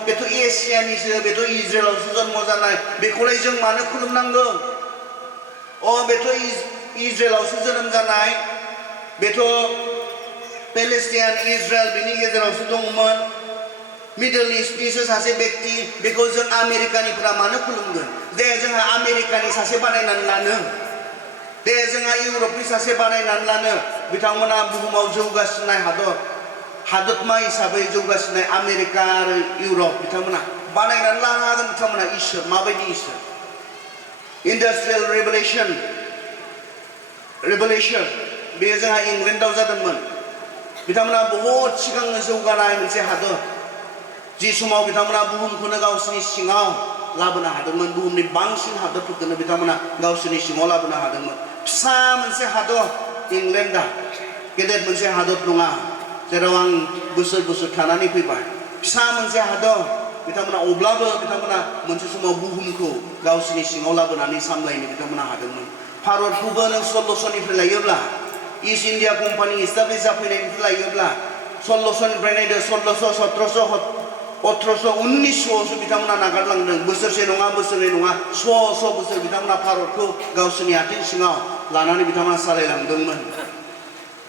बेथ' एसियानिसो बेथ' इजराइलावसो जन्म जानाय बेखौलाय जों मानो खुलुमनांगौ बेथ' इजराइलावसो जोनोम जानाय बेथ' पेलेस्टाइन इजराइल बिनि गेजेरावसो दंमोन मिडल इस्टनिसो सासे व्यक्ति बेखौ जों आमेरिकानिफोरा मानो खुलुमगोन दे जोंहा आमेरिकानि सासे बानायनानै लानो दे जोंहा इउरपनि सासे बानायनानै लानो बिथांमोना बुहुमाव जौगासिननाय हादरमा हिसाबै जौगासिननाय आमेरिका आरो इउरप बिथांमोना बानायनानै लानो हागोन बिथांमोना इसोर माबायदि इसोर इन्डास्ट्रियेल रेभलिउसन बेयो जोंहा इंलेन्डआव जादोंमोन बिथांमोना बहुत सिगांनो जौगानाय मोनसे हादर जि समाव बिथांमोना बुहुमखौनो गावसोरनि सिङाव लाबोनो हादोंमोन बुहुमनि बांसिन हादरफोरखौनो बिथांमोना गावसोरनि सिङाव लाबोनो हादोंमोन फिसा मोनसे हादर इंलेन्डआ गेदेर मोनसे हादर नङा जेराव आं बोसोर थानानै फैबाय फिसा मोनसे हादर बिथांमोना अब्लाबो बिथांमोना मोनसे समाव बुहुमखौ गावसोरनि सिङाव लाबोनानै सामलायनो बिथांमोना हादोंमोन भारतखौबो नों 1600निफ्राय लायोब्ला इस्ट इन्डिया कम्पानि इस्टाब्लिश जाफैनायनिफ्राय लायोब्ला 1600निफ्राय नायदो 1600 1700 1800 1900आवसो बिथांमोना नागारलांदों बोसोरसे नङा बोसोरनै नङा 100 बोसोर बिथांमोना भारतखौ गावसोरनि आथिं सिङाव लानानै बिथांमोना सालायलांदोंमोन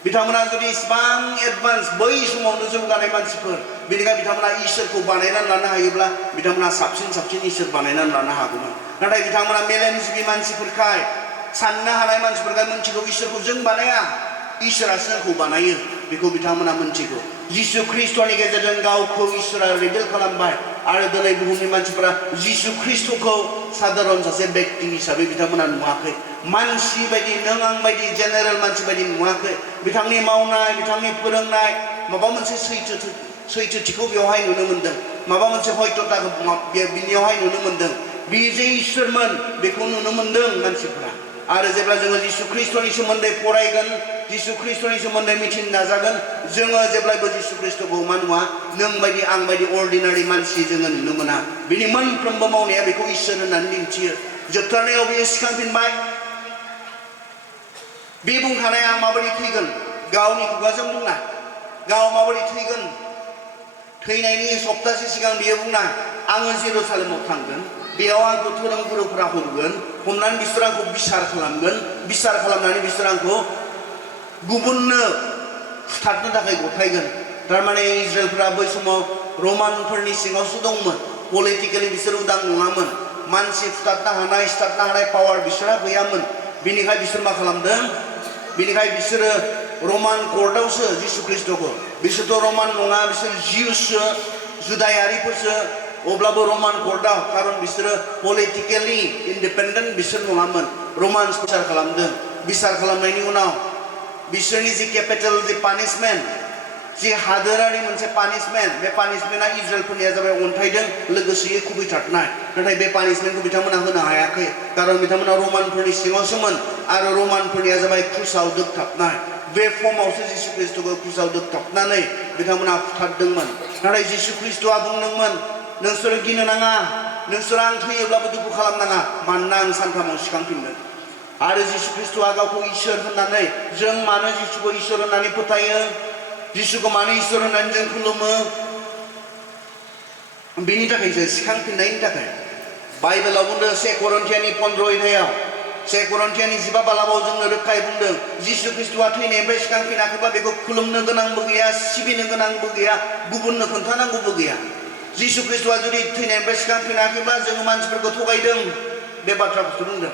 बिथांमोना जुदि इसेबां एडभान्स बै समावनो जौगानाय मानसिफोर बेनिखाय बिथांमोना इसोरखौ बानायनानै लानो हायोब्ला बिथांमोना साबसिन इसोर बानायनानै लानो हागौमोन नाथाय बिथांमोना मेलेमजिबि मानसिफोरखाय साननो हानाय मानसिफोरखाय मोनथिगौ इसोरखौ जों बानाया इसोरासो जोंखौ बानायो बेखौ बिथांमोना मोनथिगौ जिसु ख्रिस्ट'नि गेजेरजों गावखौ इसोरा रिभिल खालामबाय आरो दिनै बुहुमनि मानसिफोरा जिसु ख्रिस्ट'खौ साधारन सासे व्यक्ति हिसाबै बिथांमोना नुवाखै मानसि बायदि नों आं बायदि जेनेरेल मानसि बायदि नुवाखै बिथांनि मावनाय बिथांनि फोरोंनाय माबा मोनसे सैथोथिखौ बेवहाय नुनो मोन्दों माबा मोनसे हयथ'थाखौ बिनियावहाय नुनो मोन्दों बे जे इसोरमोन बेखौ नुनो मोन्दों मानसिफोरा आरो जेब्ला जोङो जिसु ख्रिस्ट'नि सोमोन्दै फरायगोन जिसु ख्रिस्ट'नि सोमोन्दै मिथिनो नाजागोन जोङो जेब्लायबो जिसु ख्रिस्ट'खौ मा नुवा नों बायदि आं बायदि अर्डिनारि मानसि जोङो नुनो मोना बिनि मोनफ्रोमबो मावनाया बेखौ इसोर होननानै दिन्थियो जोबथारनायाव बियो सिखांफिनबाय बे बुंखानाया आं माबोरै थैगोन गावनि खुगाजों बुंना गाव माबोरै थैगोन थैनायनि सप्तासे सिगां बियो बुंना आङो जेरुसालेमाव थांगोन बेयाव आंखौ धोरोमगुरुफोरा हमनानै बिसोर आंखौ बिसार खालामनानै बिसोर आंखौ गुबुननो फुथारनो थाखाय गथायगोन थारमाने इजराइलफोरा बै समाव रमानफोरनि सिङावसो दंमोन पलिटिकेलि बिसोर उदां नङामोन मानसि फुथारनो हानाय सिथारनो हानाय पावार बिसोरहा गैयामोन बिनिखाय बिसोर मा खालामदों बिनिखाय बिसोरो रमान कर्टआवसो जिसु ख्रिस्ट'खौ बिसोरथ' रमान नङा बिसोर जिउसो जुदायारिफोरसो अब्लाबो रमान कर्टआव खारन बिसोरो पलिटिकेलि इन्डिपेन्डेन्ट बिसोर नङामोन रमान बिसार खालामदों बिसार खालामनायनि उनाव बिसोरनि जि केपिटेल जि पानिशमेन्ट जि हादोरारि मोनसे पानिशमेन्ट बे पानिशमेन्टआ इजराइलफोरनिया जाबाय अन्थाइजों लोगोसेयै खुबैथारनाय नाथाय बे पानिशमेन्टखौ बिथांमोना होनो हायाखै खारन बिथांमोना रमानफोरनि सिङावसोमोन आरो रमानफोरनिया जाबाय क्रुसाव दोगथाबनाय बे फर्मावसो जिसु ख्रिस्टखौ क्रुसाव दोगथाबनानै बिथांमोना फुथारदोंमोन नाथाय जिसु ख्रिस्टआ बुंदोंमोन नोंसोरो गिनो नाङा नोंसोरो आं थैयोब्लाबो दुखु खालामनाङा मानोना आं सानथामाव सिखांफिनगोन आरो जिसु ख्रिस्टआ गावखौ इसोर होननानै जों मानो जिसुखौ इसोर होननानै फोथायो जिसुखौ मानो इसोर होननानै जों खुलुमो बिनि थाखाय जों सिखांफिननायनि थाखाय बाइबेलाव बुंदों 1 करन्थियानि 15 अध्यायाव 1 करन्थियानि 15 बालाबाव जोंनो रोखायै बुंदों जिसु ख्रिस्टआ थैनायनिफ्राय सिखांफिनाखैबा बेखौ खुलुमनो गोनांबो गैया सिबिनो गोनांबो गैया गुबुननो खोन्थानांगौबो गैया जिसु ख्रिस्टआ जुदि थैनायनिफ्राय सिखांफिनाखैबा जोङो मानसिफोरखौ थगायदों बे बाथ्राखौसो बुंदों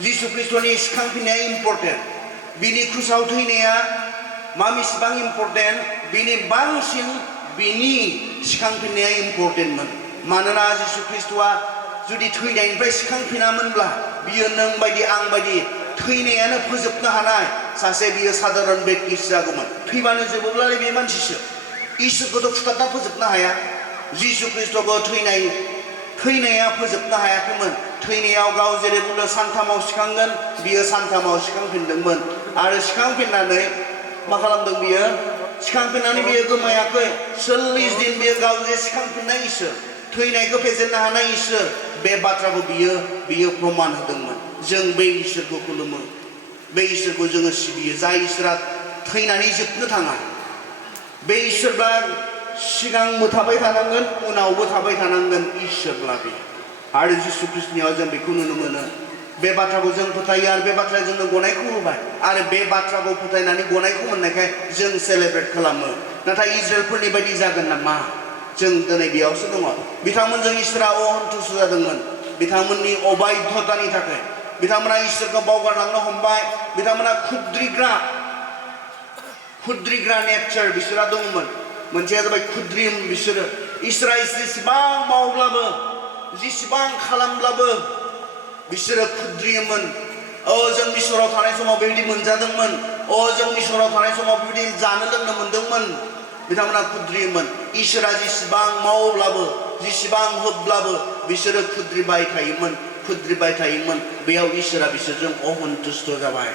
जिसु ख्रिस्टनि सिखांफिननाया इम्पर्टेन्ट बिनि क्रुसाव थैनाया बेसेबां इम्पर्टेन्ट बिनि बांसिन बिनि सिखांफिननाया इम्पर्टेन्टमोन मानोना जिसु ख्रिस्टआ जुदि थैनायनिफ्राय सिखांफिनामोनब्ला बियो नों बायदि आं बायदि थैनायानो फोजोबनो हानाय सासे बियो साधारन बेक्ति जागौमोन थैबानो जोबोब्लालाय बे मानसिसो इसोरखौथ' फुथारना फोजोबनो हाया जिसु ख्रिस्टखौ थैनाया फोजोबनो हायाखैमोन थैनायाव गाव जेरै बुंदों सानथामाव सिखांगोन बियो सानथामाव सिखांफिनदोंमोन आरो सिखांफिननानै मा खालामदों बियो सिखांफिननानै बियो गोमायाखै 40 दिन बियो गाव जे सिखांफिननाय इसोर थैनायखौ फेजेननो हानाय इसोर बे बाथ्राखौ बियो प्रमान होदोंमोन जों बे इसोरखौ खुलुमो बे इसोरखौ जोङो सिबियो जाय इसोरा थैनानै जोबनो थाङा बे इसोरब्ला सिगांबो थाबाय थानांगोन उनावबो थाबाय थानांगोन इसोरब्ला बे आरो जिसु ख्रिस्टनियाव जों बेखौ नुनो मोनो बे बाथ्राखौ जों फोथायो आरो बे बाथ्राया जोंनो गनायखौ होबाय आरो बे बाथ्राखौ फोथायनानै गनायखौ मोननायखाय जों सेलेब्रेट खालामो नाथाय इजराइलफोरनि बायदि जागोन नामा जों दिनै बेयावसो दङ बिथांमोनजों इसोरा अहन्थुसु जादोंमोन बिथांमोननि अबाध्यतानि थाखाय बिथांमोना इसोरखौ बावगारलांनो हमबाय बिथांमोना खुद्रिग्रा नेचार बिसोरा दंमोन मोनसेया जाबाय खुद्रिम बिसोरो इसोरा जेसेबां मावब्लाबो जेसेबां खालामब्लाबो बिसोरो खुद्रियोमोन जों मिसराव थानाय समाव बेबायदि मोनजादोंमोन जों मिसराव थानाय समाव बेबायदि जानो लोंनो मोनदोंमोन बिथांमोना खुद्रियोमोन इसोरा जेसेबां मावब्लाबो जेसेबां होब्लाबो बिसोरो खुद्रिबाय थायोमोन बेयाव इसोरा बिसोरजों अहन्थुष्ट जाबाय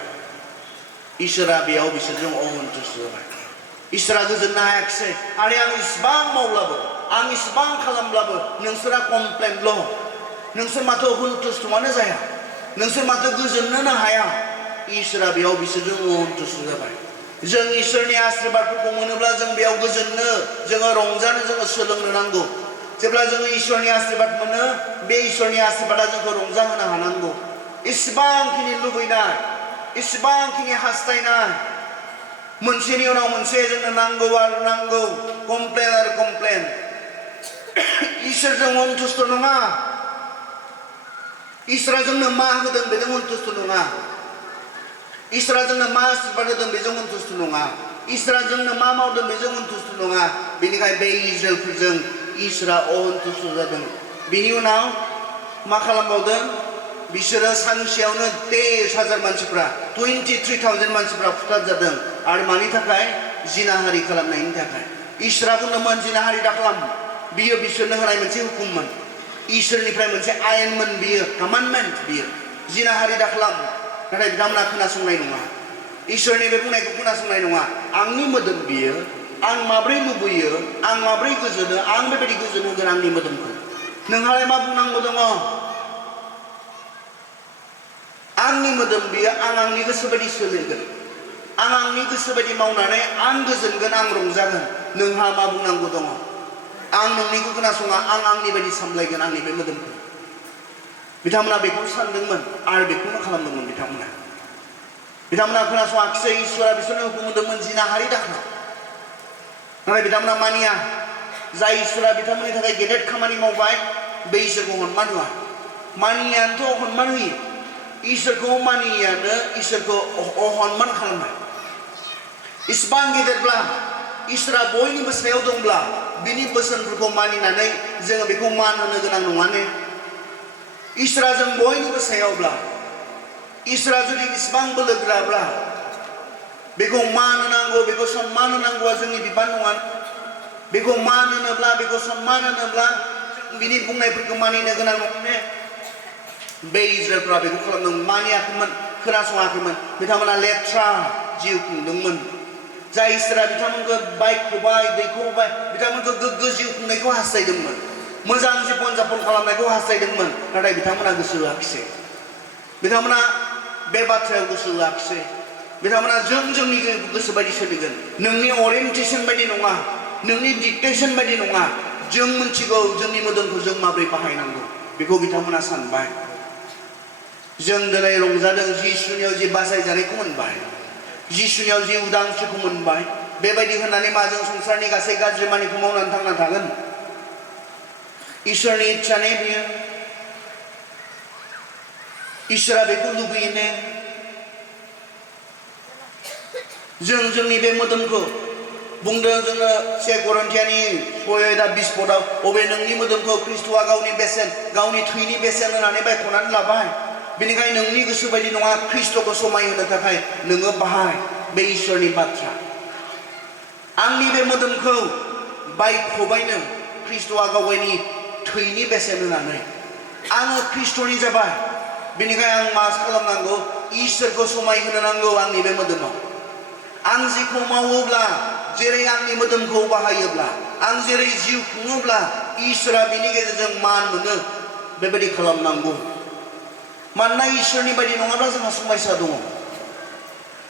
इसोरा बेयाव बिसोरजों अहन्थुष्ट जाबाय इसोरा गोजोननो हायाखिसै आरो आं इसेबां मावब्लाबो आं इसेबां खालामब्लाबो नोंसोरा कमप्लेनल नोंसोर माथो अहन्थुष्टआनो जाया नोंसोर माथो गोजोननोनो हाया इसोरा बेयाव बिसोरजों अहन्थुष्ट जाबाय जों इसोरनि आशीर्बादफोरखौ मोनोब्ला जों बेयाव गोजोननो जोङो रंजानो जोङो सोलोंनो नांगौ जेब्ला जोङो इसोरनि आशीर्बाद मोनो बे इसोरनि आशीर्बादा जोंखौ रंजाहोनो हानांगौ इसेबांखिनि लुबैनाय इसेबांखिनि हास्थायनाय मोनसेनि उनाव मोनसे जोंनो नांगौ आरो नांगौ कमप्लेन आरो कमप्लेन इसोरजों अहन्थुष्ट नङा इसोरा जोंनो मा होदों बेजों अहन्थुष्ट नङा इसोरा जोंनो मा आशीर्बाद होदों बेजों अहन्थुष्ट नङा इसोरा जोंनो मा मावदों बेजों अहन्थुष्ट नङा बेनिखायनो बे इजराइलफोरजों इसोरा अहन्थुष्ट जादों बिनि उनाव मा खालामबावदों बिसोरो सानसेयावनो 23,000 मानसिफ्रा 23,000 मानसिफ्रा फुथारजादों आरो मानि थाखाय जिनाहारि खालामनायनि थाखाय इसोरा बुंदोंमोन जिनाहारि दाखालाम बियो बिसोरनो होनाय मोनसे हुकुममोन इसोरनिफ्राय मोनसे आयेनमोन बियो कमान्डमेन्ट बियो जिनाहारि दाखालाम नाथाय बिथांमोना खोनासंनाय नङा इसोरनि बे बुंनायखौ खोनासंनाय नङा आंनि मोदोम बियो आं माब्रै लुबैयो आं माब्रै गोजोनो आं बेबायदि गोजोन होगोन आंनि मोदोमखौ नोंहालाय मा बुंनांगौ दङ आंनि मोदोम बियो आं आंनि गोसो बायदि सोलिगोन आं आंनि गोसो बायदि मावनानै आं गोजोनगोन आं रंजागोन नोंहा मा बुंनांगौ दङ आं नोंनिखौ खोनासङा आं आंनि बायदि सामलायगोन आंनि बे मोदोमखौ बिथांमोना बेखौ सानदोंमोन आरो बेखौनो खालामदोंमोन बिथांमोना खोनासङाखिसै इसोरा बिसोरनो हुकुम होदोंमोन जिनाहारि दाखालाम नाथाय बिथांमोना मानिया जाय इसोरा बिथांमोननि थाखाय गेदेर खामानि मावबाय बे इसोरखौ हनमान होआ मानियानोथ' हनमान होयो इसोरखौ मानियानो इसोरखौ अहनमान खालामनाय इसिबां गेदेरब्ला इसोरा बयनिबो सायाव दंब्ला बिनि बोसोनफोरखौ मानिनानै जोङो बेखौ मान होनो गोनां नङाने इसोरा जों बयनिबो सायावब्ला इसोरा जुदि इसिबां बोलोगोराब्ला बेखौ मान होनांगौ बेखौ सन्मान होनांगौआ जोंनि बिबान नङा बेखौ मान होनोब्ला बेखौ सन्मान होनोब्ला बिनि बुंनायफोरखौ मानिनो गोनां नङाने बे इजराइलफ्रा बेखौ खालामदों मानियाखैमोन खोनासङाखैमोन बिथांमोना लेथ्रा जिउ खुंदोंमोन जाय इसोरा बिथांमोनखौ बायख'बाय दैख'बाय बिथांमोनखौ गोग्गो जिउ खुंनायखौ हास्थायदोंमोन मोजां जीबन जापन खालामनायखौ हास्थायदोंमन नाथाय बिथांमोना गोसो होआखिसै बिथांमोना बे बाथ्रायाव गोसो होआखिसै बिथांमोना जोंनि गोसो बायदि सोलिगोन नोंनि ओरिएन्टेशन बायदि नङा नोंनि डिक्टेशन बायदि नङा जों मिथिगौ जोंनि मोदोमखौ जों माबोरै बाहायनांगौ बेखौ बिथांमोना सानबाय जों दिनै रंजादों जिसुनियाव जि बासायजानायखौ मोनबाय जिसुनियाव जि उदांस्रिखौ मोनबाय बेबायदि होननानै मा जों संसारनि गासै गाज्रि मानिखौ मावनानै थांना थागोन इसोरनि इच्छा ने बियो इसोरा बेखौ लुबैयो ने जों जोंनि बे मोदोमखौ बुंदों जोङो 1 करिन्थियानि 6:20 अबे नोंनि मोदोमखौ ख्रिस्ट'आ गावनि बेसेन गावनि थैनि बेसेन होनानै बायख'नानै लाबाय बेनिखायनो नोंनि गोसो बायदि नङा ख्रिस्ट'खौ समायहोनो थाखाय नोङो बाहाय बे इसोरनि बाथ्रा आंनि बे मोदोमखौ बायख'बायनो ख्रिस्ट'आ गावनि थैनि बेसेन होनानै आङो ख्रिस्ट'नि जाबाय बेनिखायनो आं मा खालामनांगौ इसोरखौ समायहोनो नांगौ आंनि बे मोदोमाव आं जिखौ मावोब्ला जेरै आंनि मोदोमखौ बाहायोब्ला आं जेरै जिउ खुङोब्ला इसोरा बिनि गेजेरजों मान मोनो बेबायदि खालामनांगौ मानोना इसोरनि बायदि नङाब्ला जोंहा समस्या दङ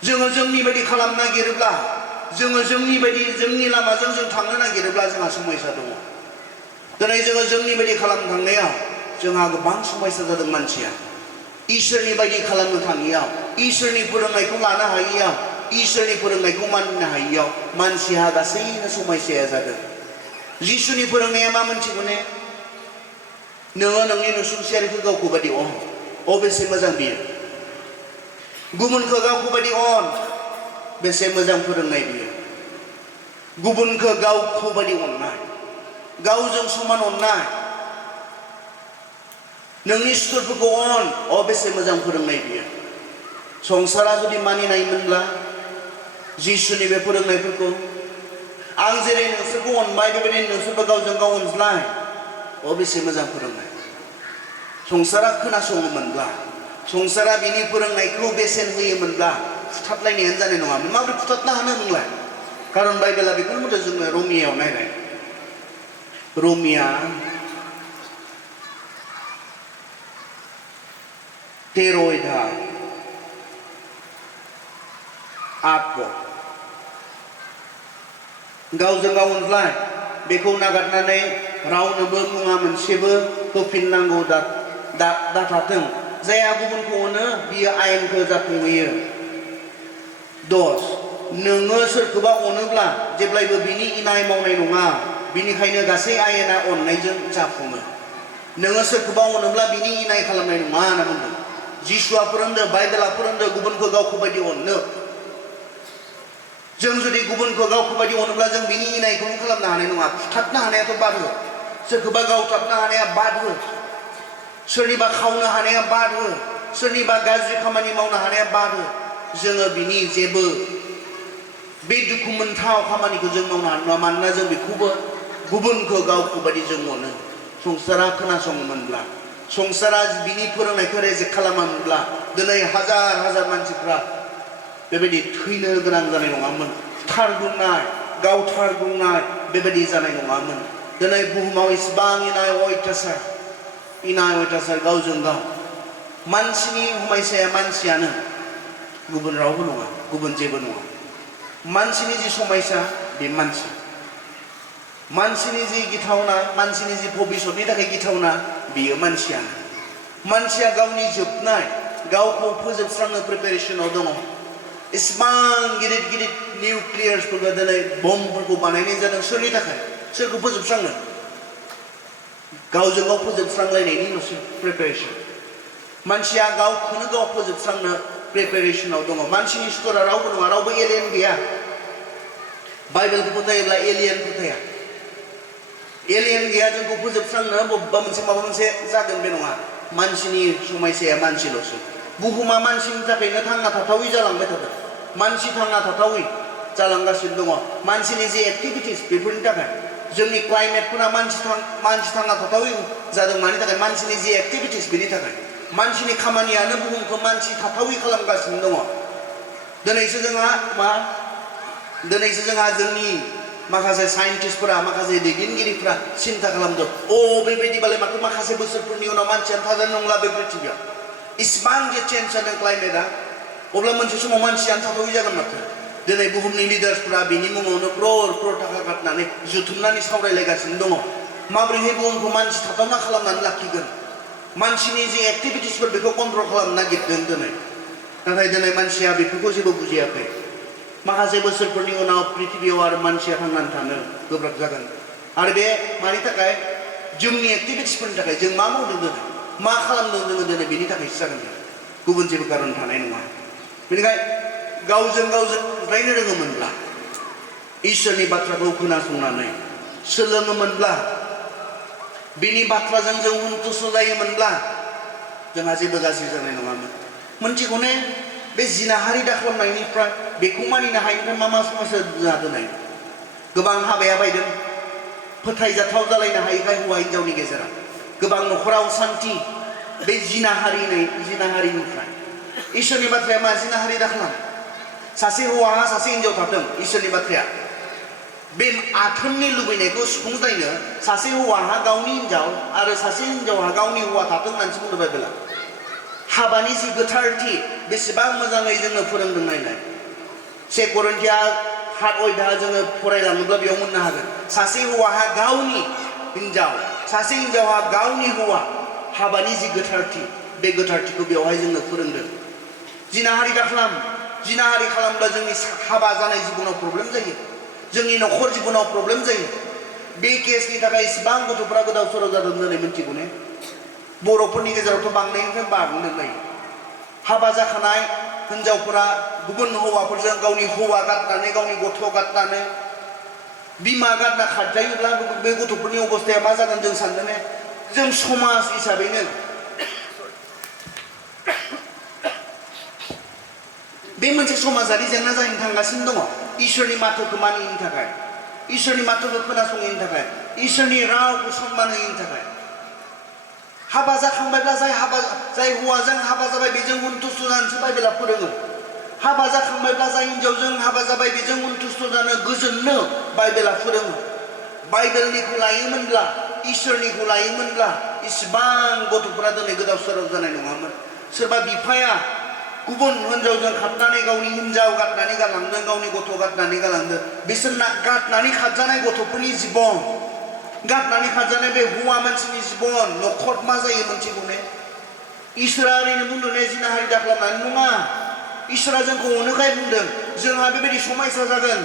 जोङो जोंनि बायदि खालामनो नागिरोब्ला जोङो जोंनि बायदि जोंनि लामाजों जों थांनो नागिरोब्ला जोंहा समस्या दङ दिनै जोङो जोंनि बायदि खालामनो थांनायाव जोंहा गोबां समस्या जादों मानसिया इसोरनि बायदि खालामनो थाङियाव इसोरनि फोरोंनायखौ लानो हायियाव इसोरनि फोरोंनायखौ मानिनो हायियाव मानसिहा गासैनो समस्याया जादों जिसुनि फोरोंनाया मा मोनथिगौ ने नोङो नोंनि नसुंसेयारिखौ गावखौ बायदि बेसे मोजां बियो गुबुनखौ गावखौ बायदि बेसे मोजां फोरोंनाय बियो गुबुनखौ गावखौ बायदि अननाय गावजों समान अननाय नोंनि सुथुरफोरखौ बेसे मोजां फोरोंनाय बियो संसारा जुदि मानिनायमोनब्ला जिसुनि बे फोरोंनायफोरखौ आं जेरै नोंसोरखौ अनबाय बेबायदिनो नोंसोरबो गावजों गाव अनज्लाय बेसे मोजां फोरोंनाय संसारा खोनासङोमोनब्ला संसारा बिनि फोरोंनायखौ बेसेन होयोमोनब्ला फुथाबलायनायानो जानाय नङामोन माबोरै फुथाबनो हानो नोंलाय खारन बाइबेला बेखौनो बुंदों जोङो रमियाव नायनाय रमिया 13 8 गावजों गाव अनज्लाय बेखौ नागारनानै रावनोबो मुवा मोनसेबो होफिननांगौ दाथाथों जायहा गुबुनखौ अनो बियो आयेनखौ जाफुंहोयो 10 नोङो सोरखौबा अनोब्ला जेब्लायबो बिनि इनाय मावनाय नङा बिनिखायनो गासै आयेना अननायजों जाफुङो नोङो सोरखौबा अनोब्ला बिनि इनाय खालामनाय नङा होनना बुंदों जिसुआ फोरोंदों बाइबेला फोरोंदों गुबुनखौ गावखौ बायदि अननो जों जुदि गुबुनखौ गावखौ बायदि अनोब्ला जों बिनि इनायखौनो खालामनो हानाय नङा फुथाबनो हानायाथ' बाद हो सोरखौबा गावथाबनो हानाया बाद हो सोरनिबा खावनो हानाया बाद हो सोरनिबा गाज्रि खामानि मावनो हानाया बाद हो जोङो बिनि जेबो बे दुखु मोनथाव खामानिखौ जों मावनो हानाय नङा मानोना जों बेखौबो गुबुनखौ गावखौ बायदि जों अनो संसारा खोनासङोमोनब्ला संसारा बिनि फोरोंनायखौ रेजेक्ट खालामामोनब्ला दिनै हाजार हाजार मानसिफ्रा बेबायदि थैनो गोनां जानाय नङामोन थारगुंनाय गावथारगुंनाय बेबायदि जानाय नङामोन दिनै बुहुमाव इसिबां इनाय अयथासार गावजों गाव मानसिनि समस्याया मानसियानो गुबुन रावबो नङा गुबुन जेबो नङा मानसिनि जि समस्या बे मानसिनि जि गिथावना मानसिनि जि भबिष्यतनि थाखाय गिथावना बियो मानसिया गावनि जोबनाय गावखौ फोजोबस्रांनो प्रिपेरेसनाव दङ इसिबां गिदिर गिदिर निउक्लियार्सफोरखौ दिनै बमफोरखौ बानायनाय जादों सोरनि थाखाय सोरखौ फोजोबस्रांनो गावजों गाव फोजोबस्रांलायनायनि प्रिपेरेसन मानसिया गावखौनो गाव फोजोबस्रांनो प्रिपेरेसनाव दङ मानसिनि सुथुरा रावबो नङा रावबो एलियन गैया बाइबेलखौ फोथायोब्ला एलियन फोथाया एलियन गैया जोंखौ फोजोबस्रांनो बबेबा मोनसे माबा मोनसे जागोन बे नङा मानसिनि समस्याया मानसिल'सो बुहुमा मानसिनि थाखायनो थांना थाथावै जालांबाय थादों मानसि थांना थाथावै जालांगासिनो दङ मानसिनि जे एक्टिभिटिस बेफोरनि थाखाय जोंनि क्लाइमेटफोरा मानसि थांना थाथावै जादों मानि थाखाय मानसिनि जे एक्टिभिटिस बेनि थाखाय मानसिनि खामानियानो बुहुमखौ मानसि थाथावै खालामगासिनो दङ दिनैसो जोंहा जोंनि माखासे साइन्टिस्टफोरा माखासे दैदेनगिरिफोरा सिन्था खालामदों बेबायदिबालाय माथो माखासे बोसोरफोरनि उनाव मानसिया थाजानाय नंला बे पृथिबियाव इसिबां जे चेन्ज जादों क्लाइमेटआ अब्ला मोनसे समाव मानसियानो थाथ'यै जागोन माथो दिनै बुहुमनि लिडार्सफोरा बेनि मुङावनो क्रर थाखा गारनानै जुथुमनानै सावरायलायगासिनो दङ माबोरैहाय बुहुमखौ मानसि थाथावना खालामनानै लाखिगोन मानसिनि जे एक्टिभिटिसफोर बेखौ कन्ट्रल खालामनो नागिरदों दिनै नाथाय दिनै मानसिया बेफोरखौ जेबो बुजियाखै माखासे बोसोरफोरनि उनाव पृथिबियाव आरो मानसिया थांनानै थानो गोब्राब जागोन आरो बे मानि थाखाय जोंनि एक्टिभिटिसफोरनि थाखाय जों मा मावदों दिनै मा खालामदों जोङो दिनै बेनि थाखायसो जागोन गुबुन जेबो कारन थानाय नङा बेनिखायनो गावजों रायनो रोङोमोनब्ला इसोरनि बाथ्राखौ खोनासंनानै सोलोङोमोनब्ला बिनि बाथ्राजों जों सन्तुष्ट जायोमोनब्ला जोंहा जेबो गाज्रि जानाय नङामोन मोनथिगौने बे जिनाहारि दाखालामनायनिफ्राय बेखौ मानिनो हायैनिफ्राय मा समस्या जादों गोबां हाबाया बायदों फोथायजाथाव जालायनो हायैखाय हौवा हिन्जावनि गेजेराव गोबां न'खराव सान्थि बे जिनाहारिनिफ्राय इसोरनि बाथ्राया मा जिनाहारि दाखालाम सासे हौवाहा सासे हिन्जाव थाथों इसोरनि बाथ्राया बे आथोननि लुबैनायखौ सुफुंजायनो सासे हौवाहा गावनि हिन्जाव आरो सासे हिन्जावहा गावनि हौवा थाथों होननानैसो बुंदों बाइबेला हाबानि जि गोथारथि बेसेबां मोजाङै जोंनो फोरोंदों नायलाय 1 करिन्थिया 7 अध्याय जोङो फरायलाङोब्ला बेयाव मोननो हागोन सासे हौवाहा गावनि हिन्जाव सासे हिन्जावहा गावनि हौवा हाबानि जि गोथारथि बे गोथारथिखौ बेवहाय जोंनो फोरोंदों जिनाहारि दाखालाम जिनाहारि खालामब्ला जोंनि हाबा जानाय जिबनाव प्रब्लेम जायो जोंनि न'खर जिबनाव प्रब्लेम जायो बे केसनि थाखाय इसिबां गथ'फोरा गोदाव सोराव जादों होननानै मिन्थिगौ ने बर'फोरनि गेजेरावथ' बांनायनिफ्राय बांदों नायो हाबा जाखानाय हिन्जावफोरा गुबुन हौवाफोरजों गावनि हौवा गारनानै गावनि गथ' गारनानै बिमा गारना खारजायोब्ला बे गथ'फोरनि अबस्थाया मा जागोन जों सानदों ने जों समाज हिसाबैनो बे मोनसे समाजारि जेंना जानो थांगासिनो दङ इसोरनि माथोखौ मानियैनि थाखाय इसोरनि माथोखौ खोनासङैनि थाखाय इसोरनि रावखौ सनमान होयैनि थाखाय हाबा जाखांबायब्ला जाय हौवाजों हाबा जाबाय बेजों सन्तुष्ट जानोसो बाइबेला फोरोङो हाबा जाखांबायब्ला जाय हिन्जावजों हाबा जाबाय बेजों सन्तुष्ट जानो गोजोननो बाइबेला फोरोङो बाइबेलनिखौ लायोमोनब्ला इसोरनिखौ लायोमोनब्ला इसिबां गथ'फोरा दिनै गोदाव सोराव जानाय नङामोन सोरबा बिफाया गुबुन हिन्जावजों खारनानै गावनि हिन्जाव गारनानै गालांदों गावनि गथ' गारनानै गालांदों बिसोरना गारनानै खारजानाय गथ'फोरनि जिबन गारनानै खारजानाय बे हौवा मानसिनि जिबन न'खर मा जायो मोनथिगौ ने इसोरा ओरैनो बुंदों ने जिनाहारि दाखालामनानै नङा इसोरा जोंखौ अनोखाय बुंदों जोंहा बेबायदि समायसा जागोन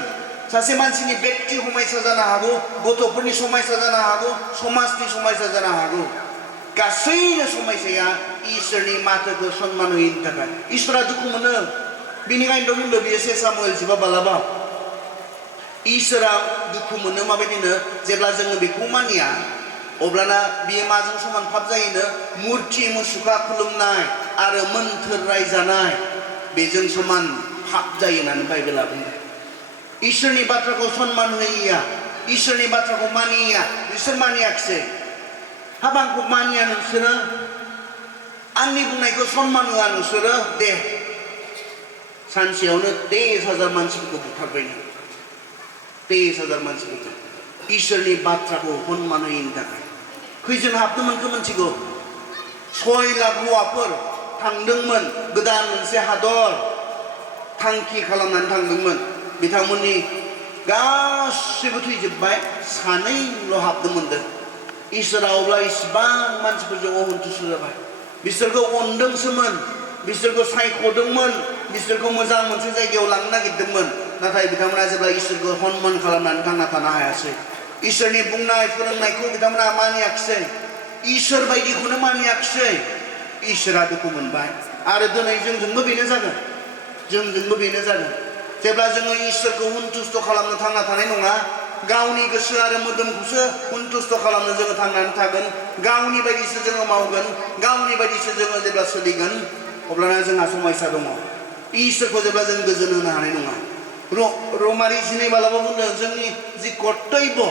सासे मानसिनि व्यक्ति समायसा जानो हागौ गथ'फोरनि समायसा जानो हागौ समाजनि समायसा जानो हागौ गासैनो समायसाया इसोरनि माथोखौ सनमान होयैनि थाखाय इसोरा दुखु मोनो बेनिखायनोथ' बुंदों बियो 1 सामुएल 15 इसोरा दुखु मोनो माबायदिनो जेब्ला जोङो बेखौ मानिया अब्लाना बियो माजों समान पाप जायोनो मुर्ति मुसुखा खुलुमनाय आरो मोन्थोर रायजानाय बेजों समान पाप जायो होननानै बाइबेला बुंदों इसोरनि बाथ्राखौ सनमान होयैया इसोरनि बाथ्राखौ मानिया बिसोर मानियाखिसै हाबांखौ मानिया नोंसोरो आंनि बुंनायखौ सनमान होआ नोंसोरो दे सानसेयावनो 10,000 मानसिफोरखौ बुथारबायनो 10,000 मानसिफोरखौ इसोरनि बाथ्राखौ सनमान होयैनि थाखाय खैजोन हाबदोंमोनखौ मिथिगौ 6 लाख हौवाफोर थांदोंमोन गोदान मोनसे हादर थांखि खालामनानै थांदोंमोन बिथांमोननि गासैबो थैजोब्बाय सानैल' हाबदोंमोन इसोरा अब्ला इसिबां मानसिफोरजों असन्तुष्ट जाबाय बिसोरखौ अनदोंसोमोन बिसोरखौ सायख'दोंमोन बिसोरखौ मोजां मोनसे जायगायाव लांनो नागिरदोंमोन नाथाय बिथांमोना जेब्ला इसोरखौ सनमान खालामनानै थांना थानो हायासै इसोरनि बुंनाय फोरोंनायखौ बिथांमोना मानियाखिसै इसोर बायदिखौनो मानियाखिसै इसोरा दुखु मोनबाय आरो दिनै जोंजोंबो बेनो जागोन जेब्ला जोङो इसोरखौ सन्तुष्ट खालामनो थांना थानाय नङा गावनि गोसो आरो मोदोमखौसो सन्तुष्ट खालामनो जोङो थांनानै थागोन गावनि बायदिसो जोङो मावगोन गावनि बायदिसो जोङो जेब्ला सोलिगोन अब्लाना जोंहा समस्या दङ इसोरखौ जेब्ला जों गोजोन होनो हानाय नङा रमारि 12 बुंदों जोंनि जि कर्तब्य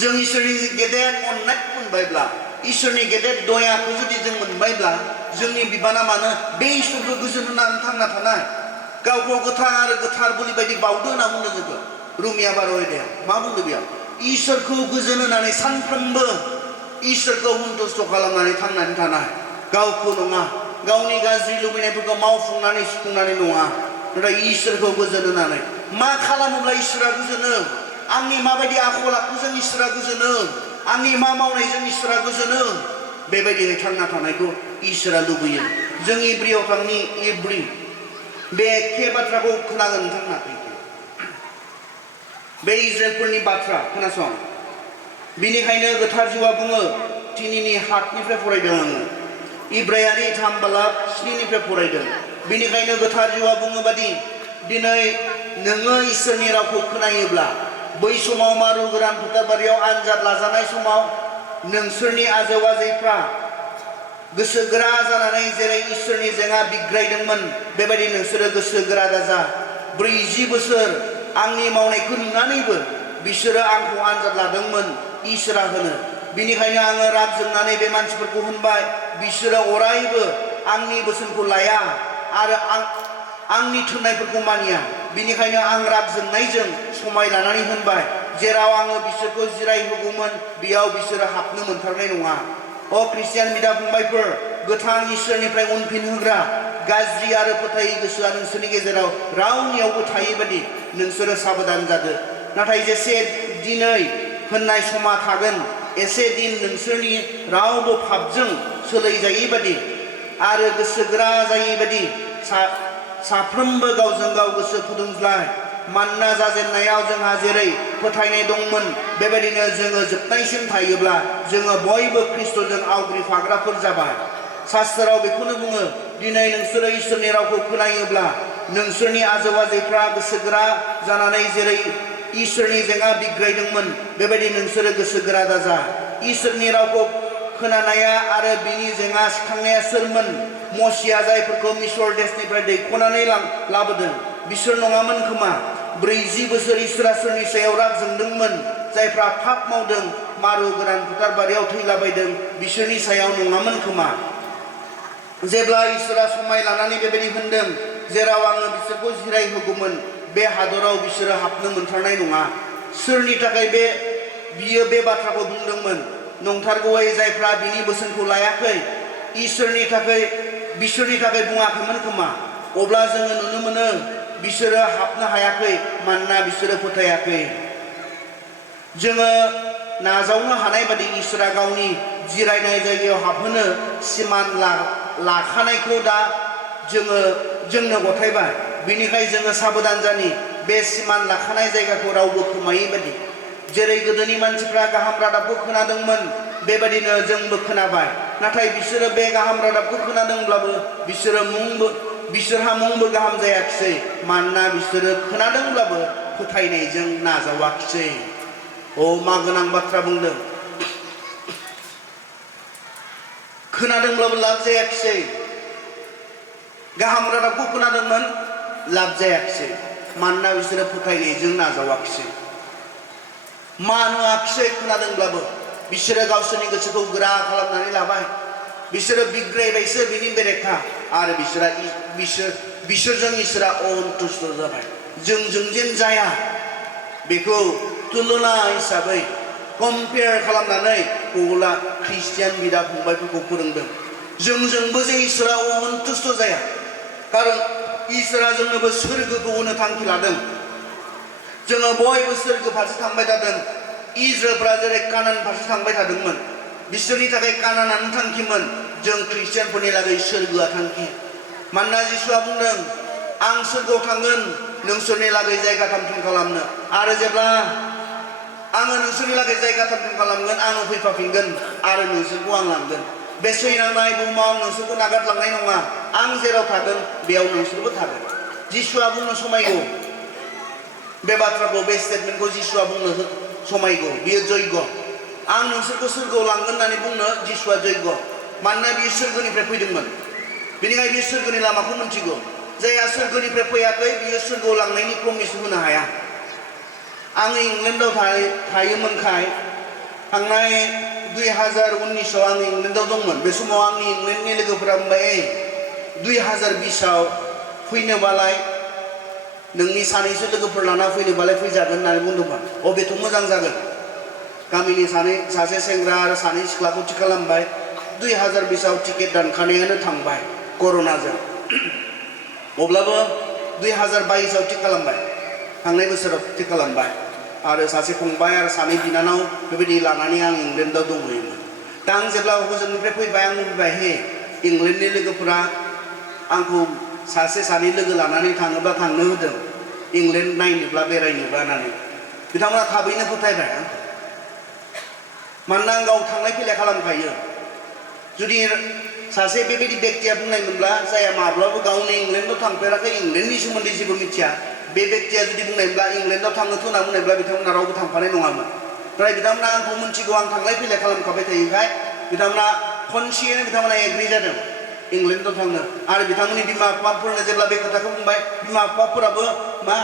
जों इसोरनि गेदेर अननाय मोनबायब्ला इसोरनि गेदेर दयाखौ जुदि जों मोनबायब्ला जोंनि बिबाना मानो बे इसोरखौ गोजोन होनानै थांना थानाय गावखौ गोथार आरो गोथार बोलि बायदि बावदो होनना बुंदों जोङो रुमिया 12 आयदायाव मा बुंदों बेयाव इसोरखौ गोजोन होनानै सानफ्रोमबो इसोरखौ सन्तुष्ट खालामनानै थांनानै थानाय गावखौ नङा गावनि गाज्रि लुबैनायफोरखौ मावफुंनानै सुफुंनानै नङा नाथाय इसोरखौ गोजोन होनानै मा खालामोब्ला इसोरा गोजोनो आंनि माबायदि आखल आखुजों इसोरा गोजोनो आंनि मा मावनायजों इसोरा गोजोनो बेबायदियै थांना थानायखौ इसोरा लुबैयो जों इब्रियाव थांनि इब्रि बे एखे बाथ्राखौ खोनागोन नोंथांमोना बे इज्राइलफोरनि बाथ्रा खोनासं बिनिखायनो गोथार जिउआ बुङो 3 हातनिफ्राय फरायदों आङो इब्रायारि 3:7 फरायदों बिनिखायनो गोथार जिउआ बुङोबादि दिनै नोङो इसोरनि रावखौ खोनायोब्ला बै समाव मारु गोरान फोथारबारियाव आनजाद लाजानाय समाव नोंसोरनि आजौ आजैफ्रा गोसो गोरा जानानै जेरै इसोरनि जेंना बिग्रायदोंमोन बेबायदि नोंसोरो गोसो गोरा दाजा 40 बोसोर आंनि मावनायखौ नुनानैबो बिसोरो आंखौ आनजाद लादोंमोन इसोरा होनो बिनिखायनो आङो राग जोंनानै बे मानसिफोरखौ होनबाय बिसोरो अरायबो आंनि बोसोनखौ लाया आरो आंनि थोननायफोरखौ मानिया बिनिखायनो आं राग जोंनायजों समाय लानानै होनबाय जेराव आङो बिसोरखौ जिरायहोगौमोन बेयाव बिसोरो हाबनो मोनथारनाय नङा अ ख्रिस्टियान बिदा फंबायफोर गोथां इसोरनिफ्राय उनफिन होग्रा गाज्रि आरो फोथायै गोसोआ नोंसोरनि गेजेराव रावनियावबो थायै बादि नोंसोरो साबधान जादो नाथाय जेसे दिनै होननाय समा थागोन एसे दिन नोंसोरनि रावबो पापजों सोलायजायै बादि आरो गोसो गोरा जायै बादि साफ्रोमबो गावजों गाव गोसो फुदुंज्लाय मानोना जाजेननायाव जोंहा जेरै फोथायनाय दंमोन बेबायदिनो जोङो जोबनायसिम थायोब्ला जोङो बयबो ख्रिस्ट'जों आवग्रिफाग्राफोर जाबाय शास्त्राव बेखौनो बुङो दिनै नोंसोरो इसोरनि रावखौ खोनायोब्ला नोंसोरनि आजौ आजैफ्रा गोसो गोरा जानानै जेरै इसोरनि जेंना बिग्रायदोंमोन बेबायदि नोंसोरो गोसो गोरा दाजा इसोरनि रावखौ खोनानाया आरो बिनि जेंना सिखांनाया सोरमोन मसिया जायफोरखौ मिसर देशनिफ्राय दैख'नानै लाबोदों बिसोर नङामोन खोमा 40 बोसोर इसोरा सोरनि सायाव राग जोंदोंमोन जायफ्रा पाप मावदों मारु गोरान फोथारबारियाव थैलाबायदों बिसोरनि सायाव नङामोन खोमा जेब्ला इसोरा समाय लानानै बेबायदि होनदों जेराव आङो बिसोरखौ जिरायहोगौमोन बे हादराव बिसोरो हाबनो मोनथारनाय नङा सोरनि थाखाय बियो बे बाथ्राखौ बुंदोंमोन नंथारगौयै जायफ्रा बिनि बोसोनखौ लायाखै बिसोरनि थाखाय बुङाखैमोन खोमा अब्ला जोङो नुनो मोनो बिसोरो हाबनो हायाखै मानोना बिसोरो फोथायाखै जोङो नाजावनो हानाय बादि इसोरा गावनि जिरायनाय जायगायाव हाबहोनो सिमान लाखानायखौ दा जोंनो गथायबाय बिनिखाय जोङो साबधान जानि बे सिमान लाखानाय जायगाखौ रावबो खोमायै बादि जेरै गोदोनि मानसिफ्रा गाहाम रादाबखौ खोनादोंमोन बेबादिनो जोंबो खोनाबाय नाथाय बिसोरो बे गाहाम रादाबखौ खोनादोंब्लाबो बिसोरहा मुंबो गाहाम जायाखिसै मानोना बिसोरो खोनादोंब्लाबो फोथायनायजों नाजावाखिसै अ मा गोनां बाथ्रा बुंदों खोनादोंब्लाबो लाब जायाखिसै गाहाम रादाबखौ खोनादोंमोन लाब जायाखिसै मानोना बिसोरो फोथायनायजों नाजावाखिसै मानुवाखिसै खोनादोंब्लाबो बिसोरो गावसोरनि गोसोखौ गोरा खालामनानै लाबाय बिसोरो बिग्रायबायसो बिनि बेरेखा आरो बिसोरजों इसोरा अन्थुष्ट जाबाय जोंजों जेन जाया बेखौ तुलना हिसाबै कम्पेयार खालामनानै पौला ख्रिस्टियान बिदा फंबायफोरखौ फोरोंदों जोंजोंबो जे इसोरा अन्थुष्ट जाया खारन इसोरा जोंनोबो सोरगोखौ होनो थांखि लादों जोङो बयबो सोरगो फारसे थांबाय थादों इज्राइलफ्रा जेरै कानान फारसे थांबाय थादोंमोन बिसोरनि थाखाय कानानानो थांखिमोन जों ख्रिस्टियानफोरनि लागै सोरगोआ थांखि मानोना जिसुआ बुंदों आं सोरगोआव थांगोन नोंसोरनि लागै जायगा थाम-थिम खालामनो आरो जेब्ला आङो नोंसोरनि लागै जायगा थाम-थिम खालामगोन आङो फैफाफिनगोन आरो नोंसोरखौ आं लांगोन बे सैनांनाय बुहुमाव नोंसोरखौ नागारलांनाय नङा आं जेराव थागोन बेयाव नोंसोरबो थागोन जिसुआ बुंनो समायगौ बे बाथ्राखौ बे स्टेटमेन्टखौ जिसुआ बुंनो समायगौ बियो जयग आं नोंसोरखौ सोरगोआव लांगोन होननानै बुंनो जिसुआ जयग मानोना बियो सोरगोनिफ्राय फैदोंमोन बेनिखायनो बियो सोरगोनि लामाखौ मिथिगौ जायहा सोरगोनिफ्राय फैयाखै बियो सोरगोआव लांनायनि प्रमिस होनो हाया आं इंलेन्डआव थायोमोनखाय थांनाय 2019आव आं इंलेन्डआव दंमोन बे समाव आंनि इंलेन्डनि लोगोफोरा बुंबाय 2020आव फैनोबालाय नोंनि सानैसो लोगोफोर लाना फैनोबालाय फैजागोन होननानै बुंदोंमोन अबेथ' मोजां जागोन गामिनि सासे सेंग्रा आरो सानै सिख्लाखौ थि खालामबाय 2020 टिकेट दानखानायानो थांबाय कर'नाजों अब्लाबो 2022 थि खालामबाय थांनाय बोसोराव थि खालामबाय आरो सासे फंबाय आरो सानै बिनानाव बेबायदि लानानै आं इंलेन्डआव दंहैयोमोन दा आं जेब्ला हजोंनिफ्राय फैबाय आं बुंबाय हे इंलेन्डनि लोगोफोरा आंखौ सासे सानै लोगो लानानै थाङोब्ला थांनो होदों इंलेन्ड नायनोब्ला बेरायनोब्ला होननानै बिथांमोना थाबैनो फोथायबाय मानोना आं गाव थांलाय फैलाय खालामखायो जुदि सासे बेबायदि बेक्तिया बुंनायमोनब्ला जाया माब्लाबो गावनि इंलेन्डआव थांफेराखै इंलेन्डनि सोमोन्दै जेबो मिथिया बे बेक्तिया जुदि बुंनायब्ला इंलेन्डआव थांनोथ' होनना बुंनायब्ला बिथांमोना रावबो थांफानाय नङामोन नाथाय बिथांमोना आंखौ मिथिगौ आं थांलाय फैलाय खालामखाबाय थायोखाय बिथांमोना खनसेयैनो बिथांमोना एग्रि जादों इंलेन्डआव थांनो आरो बिथांमोननि बिमा बिफाफोरनो जेब्ला बे खोथाखौ बुंबाय बिमा बिफाफोराबो मा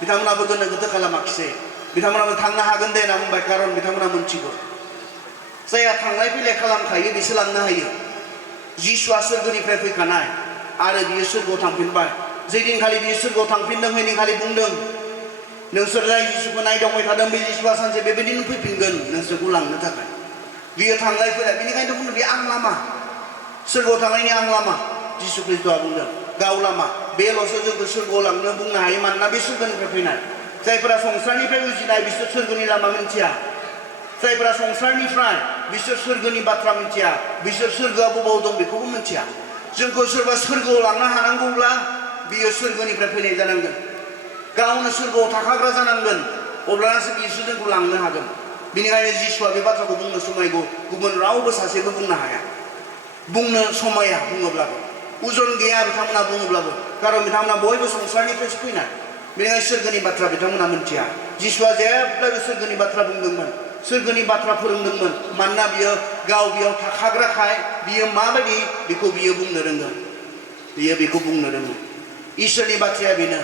बिथांमोनाबो गोनो गोथो खालामाखिसै बिथांमोनाबो थांनो हागोन दे होनना बुंबाय खारन बिथांमोना मिथिगौ जायहा थांलाय फैलाय खालामखायो बिसोर लांनो हायो जिसुआ सोरगोनिफ्राय फैखानाय आरो बियो सोरगोआव थांफिनबाय जे दिनखालि बियो सोरगोआव थांफिनदों बे दिनखालि बुंदों नोंसोर जाय जिसुखौ नायदावबाय थादों बे जिसुआ सानसे बेबायदिनो फैफिनगोन नोंसोरखौ लांनो थाखाय बियो थांलाय फैलाय बेनिखायनो बुंदों बे आं लामा सोरगोआव थांनायनि आं लामा जिसु ख्रिस्ट'आ बुंदों गाव लामा बेल'सो जोंखौ सोरगोआव लांनो बुंनो हायो मानोना बे सोरगोनिफ्राय फैनाय जायफोरा संसारनिफ्राय उजिनाय बिसोर सोरगोनि लामा मिन्थिया जायफोरा संसारनिफ्राय बिसोर सोरगोनि बाथ्रा मिथिया बिसोर सोरगोआ बबाव दं बेखौबो मिथिया जोंखौ सोरबा सोरगोआव लांनो हानांगौब्ला बियो सोरगोनिफ्राय फैनाय जानांगोन गावनो सोरगोआव थाखाग्रा जानांगोन अब्लासो बिसोर जोंखौ लांनो हागोन बेनिखायनो जिसुआ बे बाथ्राखौ बुंनो समायगौ गुबुन रावबो सासेबो बुंनो हाया बुंनो समाया बुङोब्लाबो उजन गैया बिथांमोना बुङोब्लाबो खारन बिथांमोना बयबो संसारनिफ्रायसो फैनाय बेनिखायनो सोरगोनि बाथ्रा बिथांमोना मिथिया जिसुआ जेब्लाबो सोरगोनि बाथ्रा बुंदोंमोन सोरगोनि बाथ्रा फोरोंदोंमोन मानोना बियो गाव बेयाव थाखाग्राखाय बियो माबायदि बेखौ बियो बुंनो रोङो बियो बेखौ बुंनो रोङो इसोरनि बाथ्राया बेनो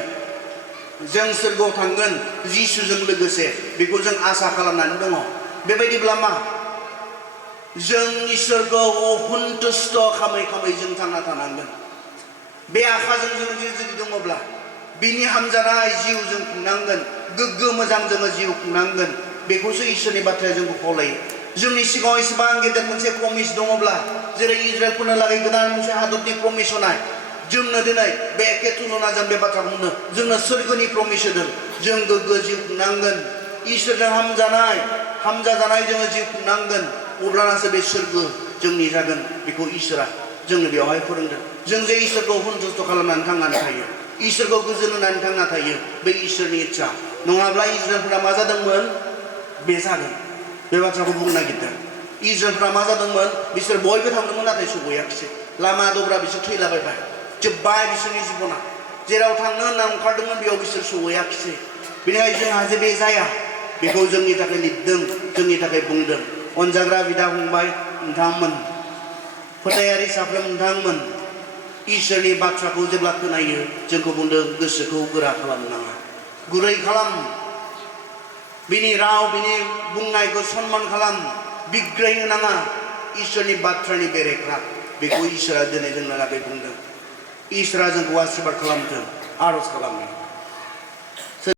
जों सोरगोआव थांगोन जिसुजों लोगोसे बेखौ जों आसा खालामनानै दङ बेबायदिब्ला मा जों इसोरखौ सन्तुष्ट खालामै खालामै जों थांना थानांगोन बे आखाजों जों जुदि दङब्ला बिनि हामजानाय जिउ जों खुंनांगोन गोग्गो मोजां जोङो जिउ खुंनांगोन बेखौसो इसोरनि बाथ्राया जोंखौ खावलायो जोंनि सिगाङाव एसेबां गेदेर मोनसे प्रमिस दङब्ला जेरै इजराइलफोरनो लागै गोदान मोनसे हादरनि प्रमिस होनाय जोंनो दिनै बे एखे तुलनाजों बे बाथ्राखौ बुंदों जोंनो सोरगोनि प्रमिस होदों जों गोग्गो जिउ खुंनांगोन इसोरजों हामजाजानाय जोङो जिउ खुंनांगोन अब्लानासो बे सोरगो जोंनि जागोन बेखौ इसोरा जोंनो बेवहाय फोरोंदों जों जे इसोरखौ सन्तुष्ट खालामनानै थांनानै थायो इसोरखौ गोजोन होनानै थांना थायो बे इसोरनि इच्छा नङाब्ला इजराइलफोरा मा जादोंमोन बे जागोन बे बाथ्राखौ बुंनो नागिरदों इजराइलफ्रा मा जादोंमोन बिसोर बयबो थांदोंमोन नाथाय सौहैयाखिसै लामा दब्रा बिसोर थैलाबायबाय जोब्बाय बिसोरनि जिबना जेराव थांनो होनना ओंखारदोंमोन बेयाव बिसोर सौहैयाखिसै बेनिखायनो जोंहा जे बे जाया बेखौ जोंनि थाखाय लिरदों जोंनि थाखाय बुंदों अनजाग्रा बिदा फंबाय नोंथांमोन फोथायारि साफ्रोम नोंथांमोन इसोरनि बाथ्राखौ जेब्ला खोनायो जोंखौ बुंदों गोसोखौ गोरा खालामनाङा गुरै खालाम बिनि राव बिनि बुंनायखौ सन्मान खालाम बिग्रायनो नाङा इसोरनि बाथ्रानि बेरेखा बेखौ इसोरा दिनै जोंनो लागै बुंदों इसोरा जोंखौ आशीर्बाद खालामथों आरज खालामो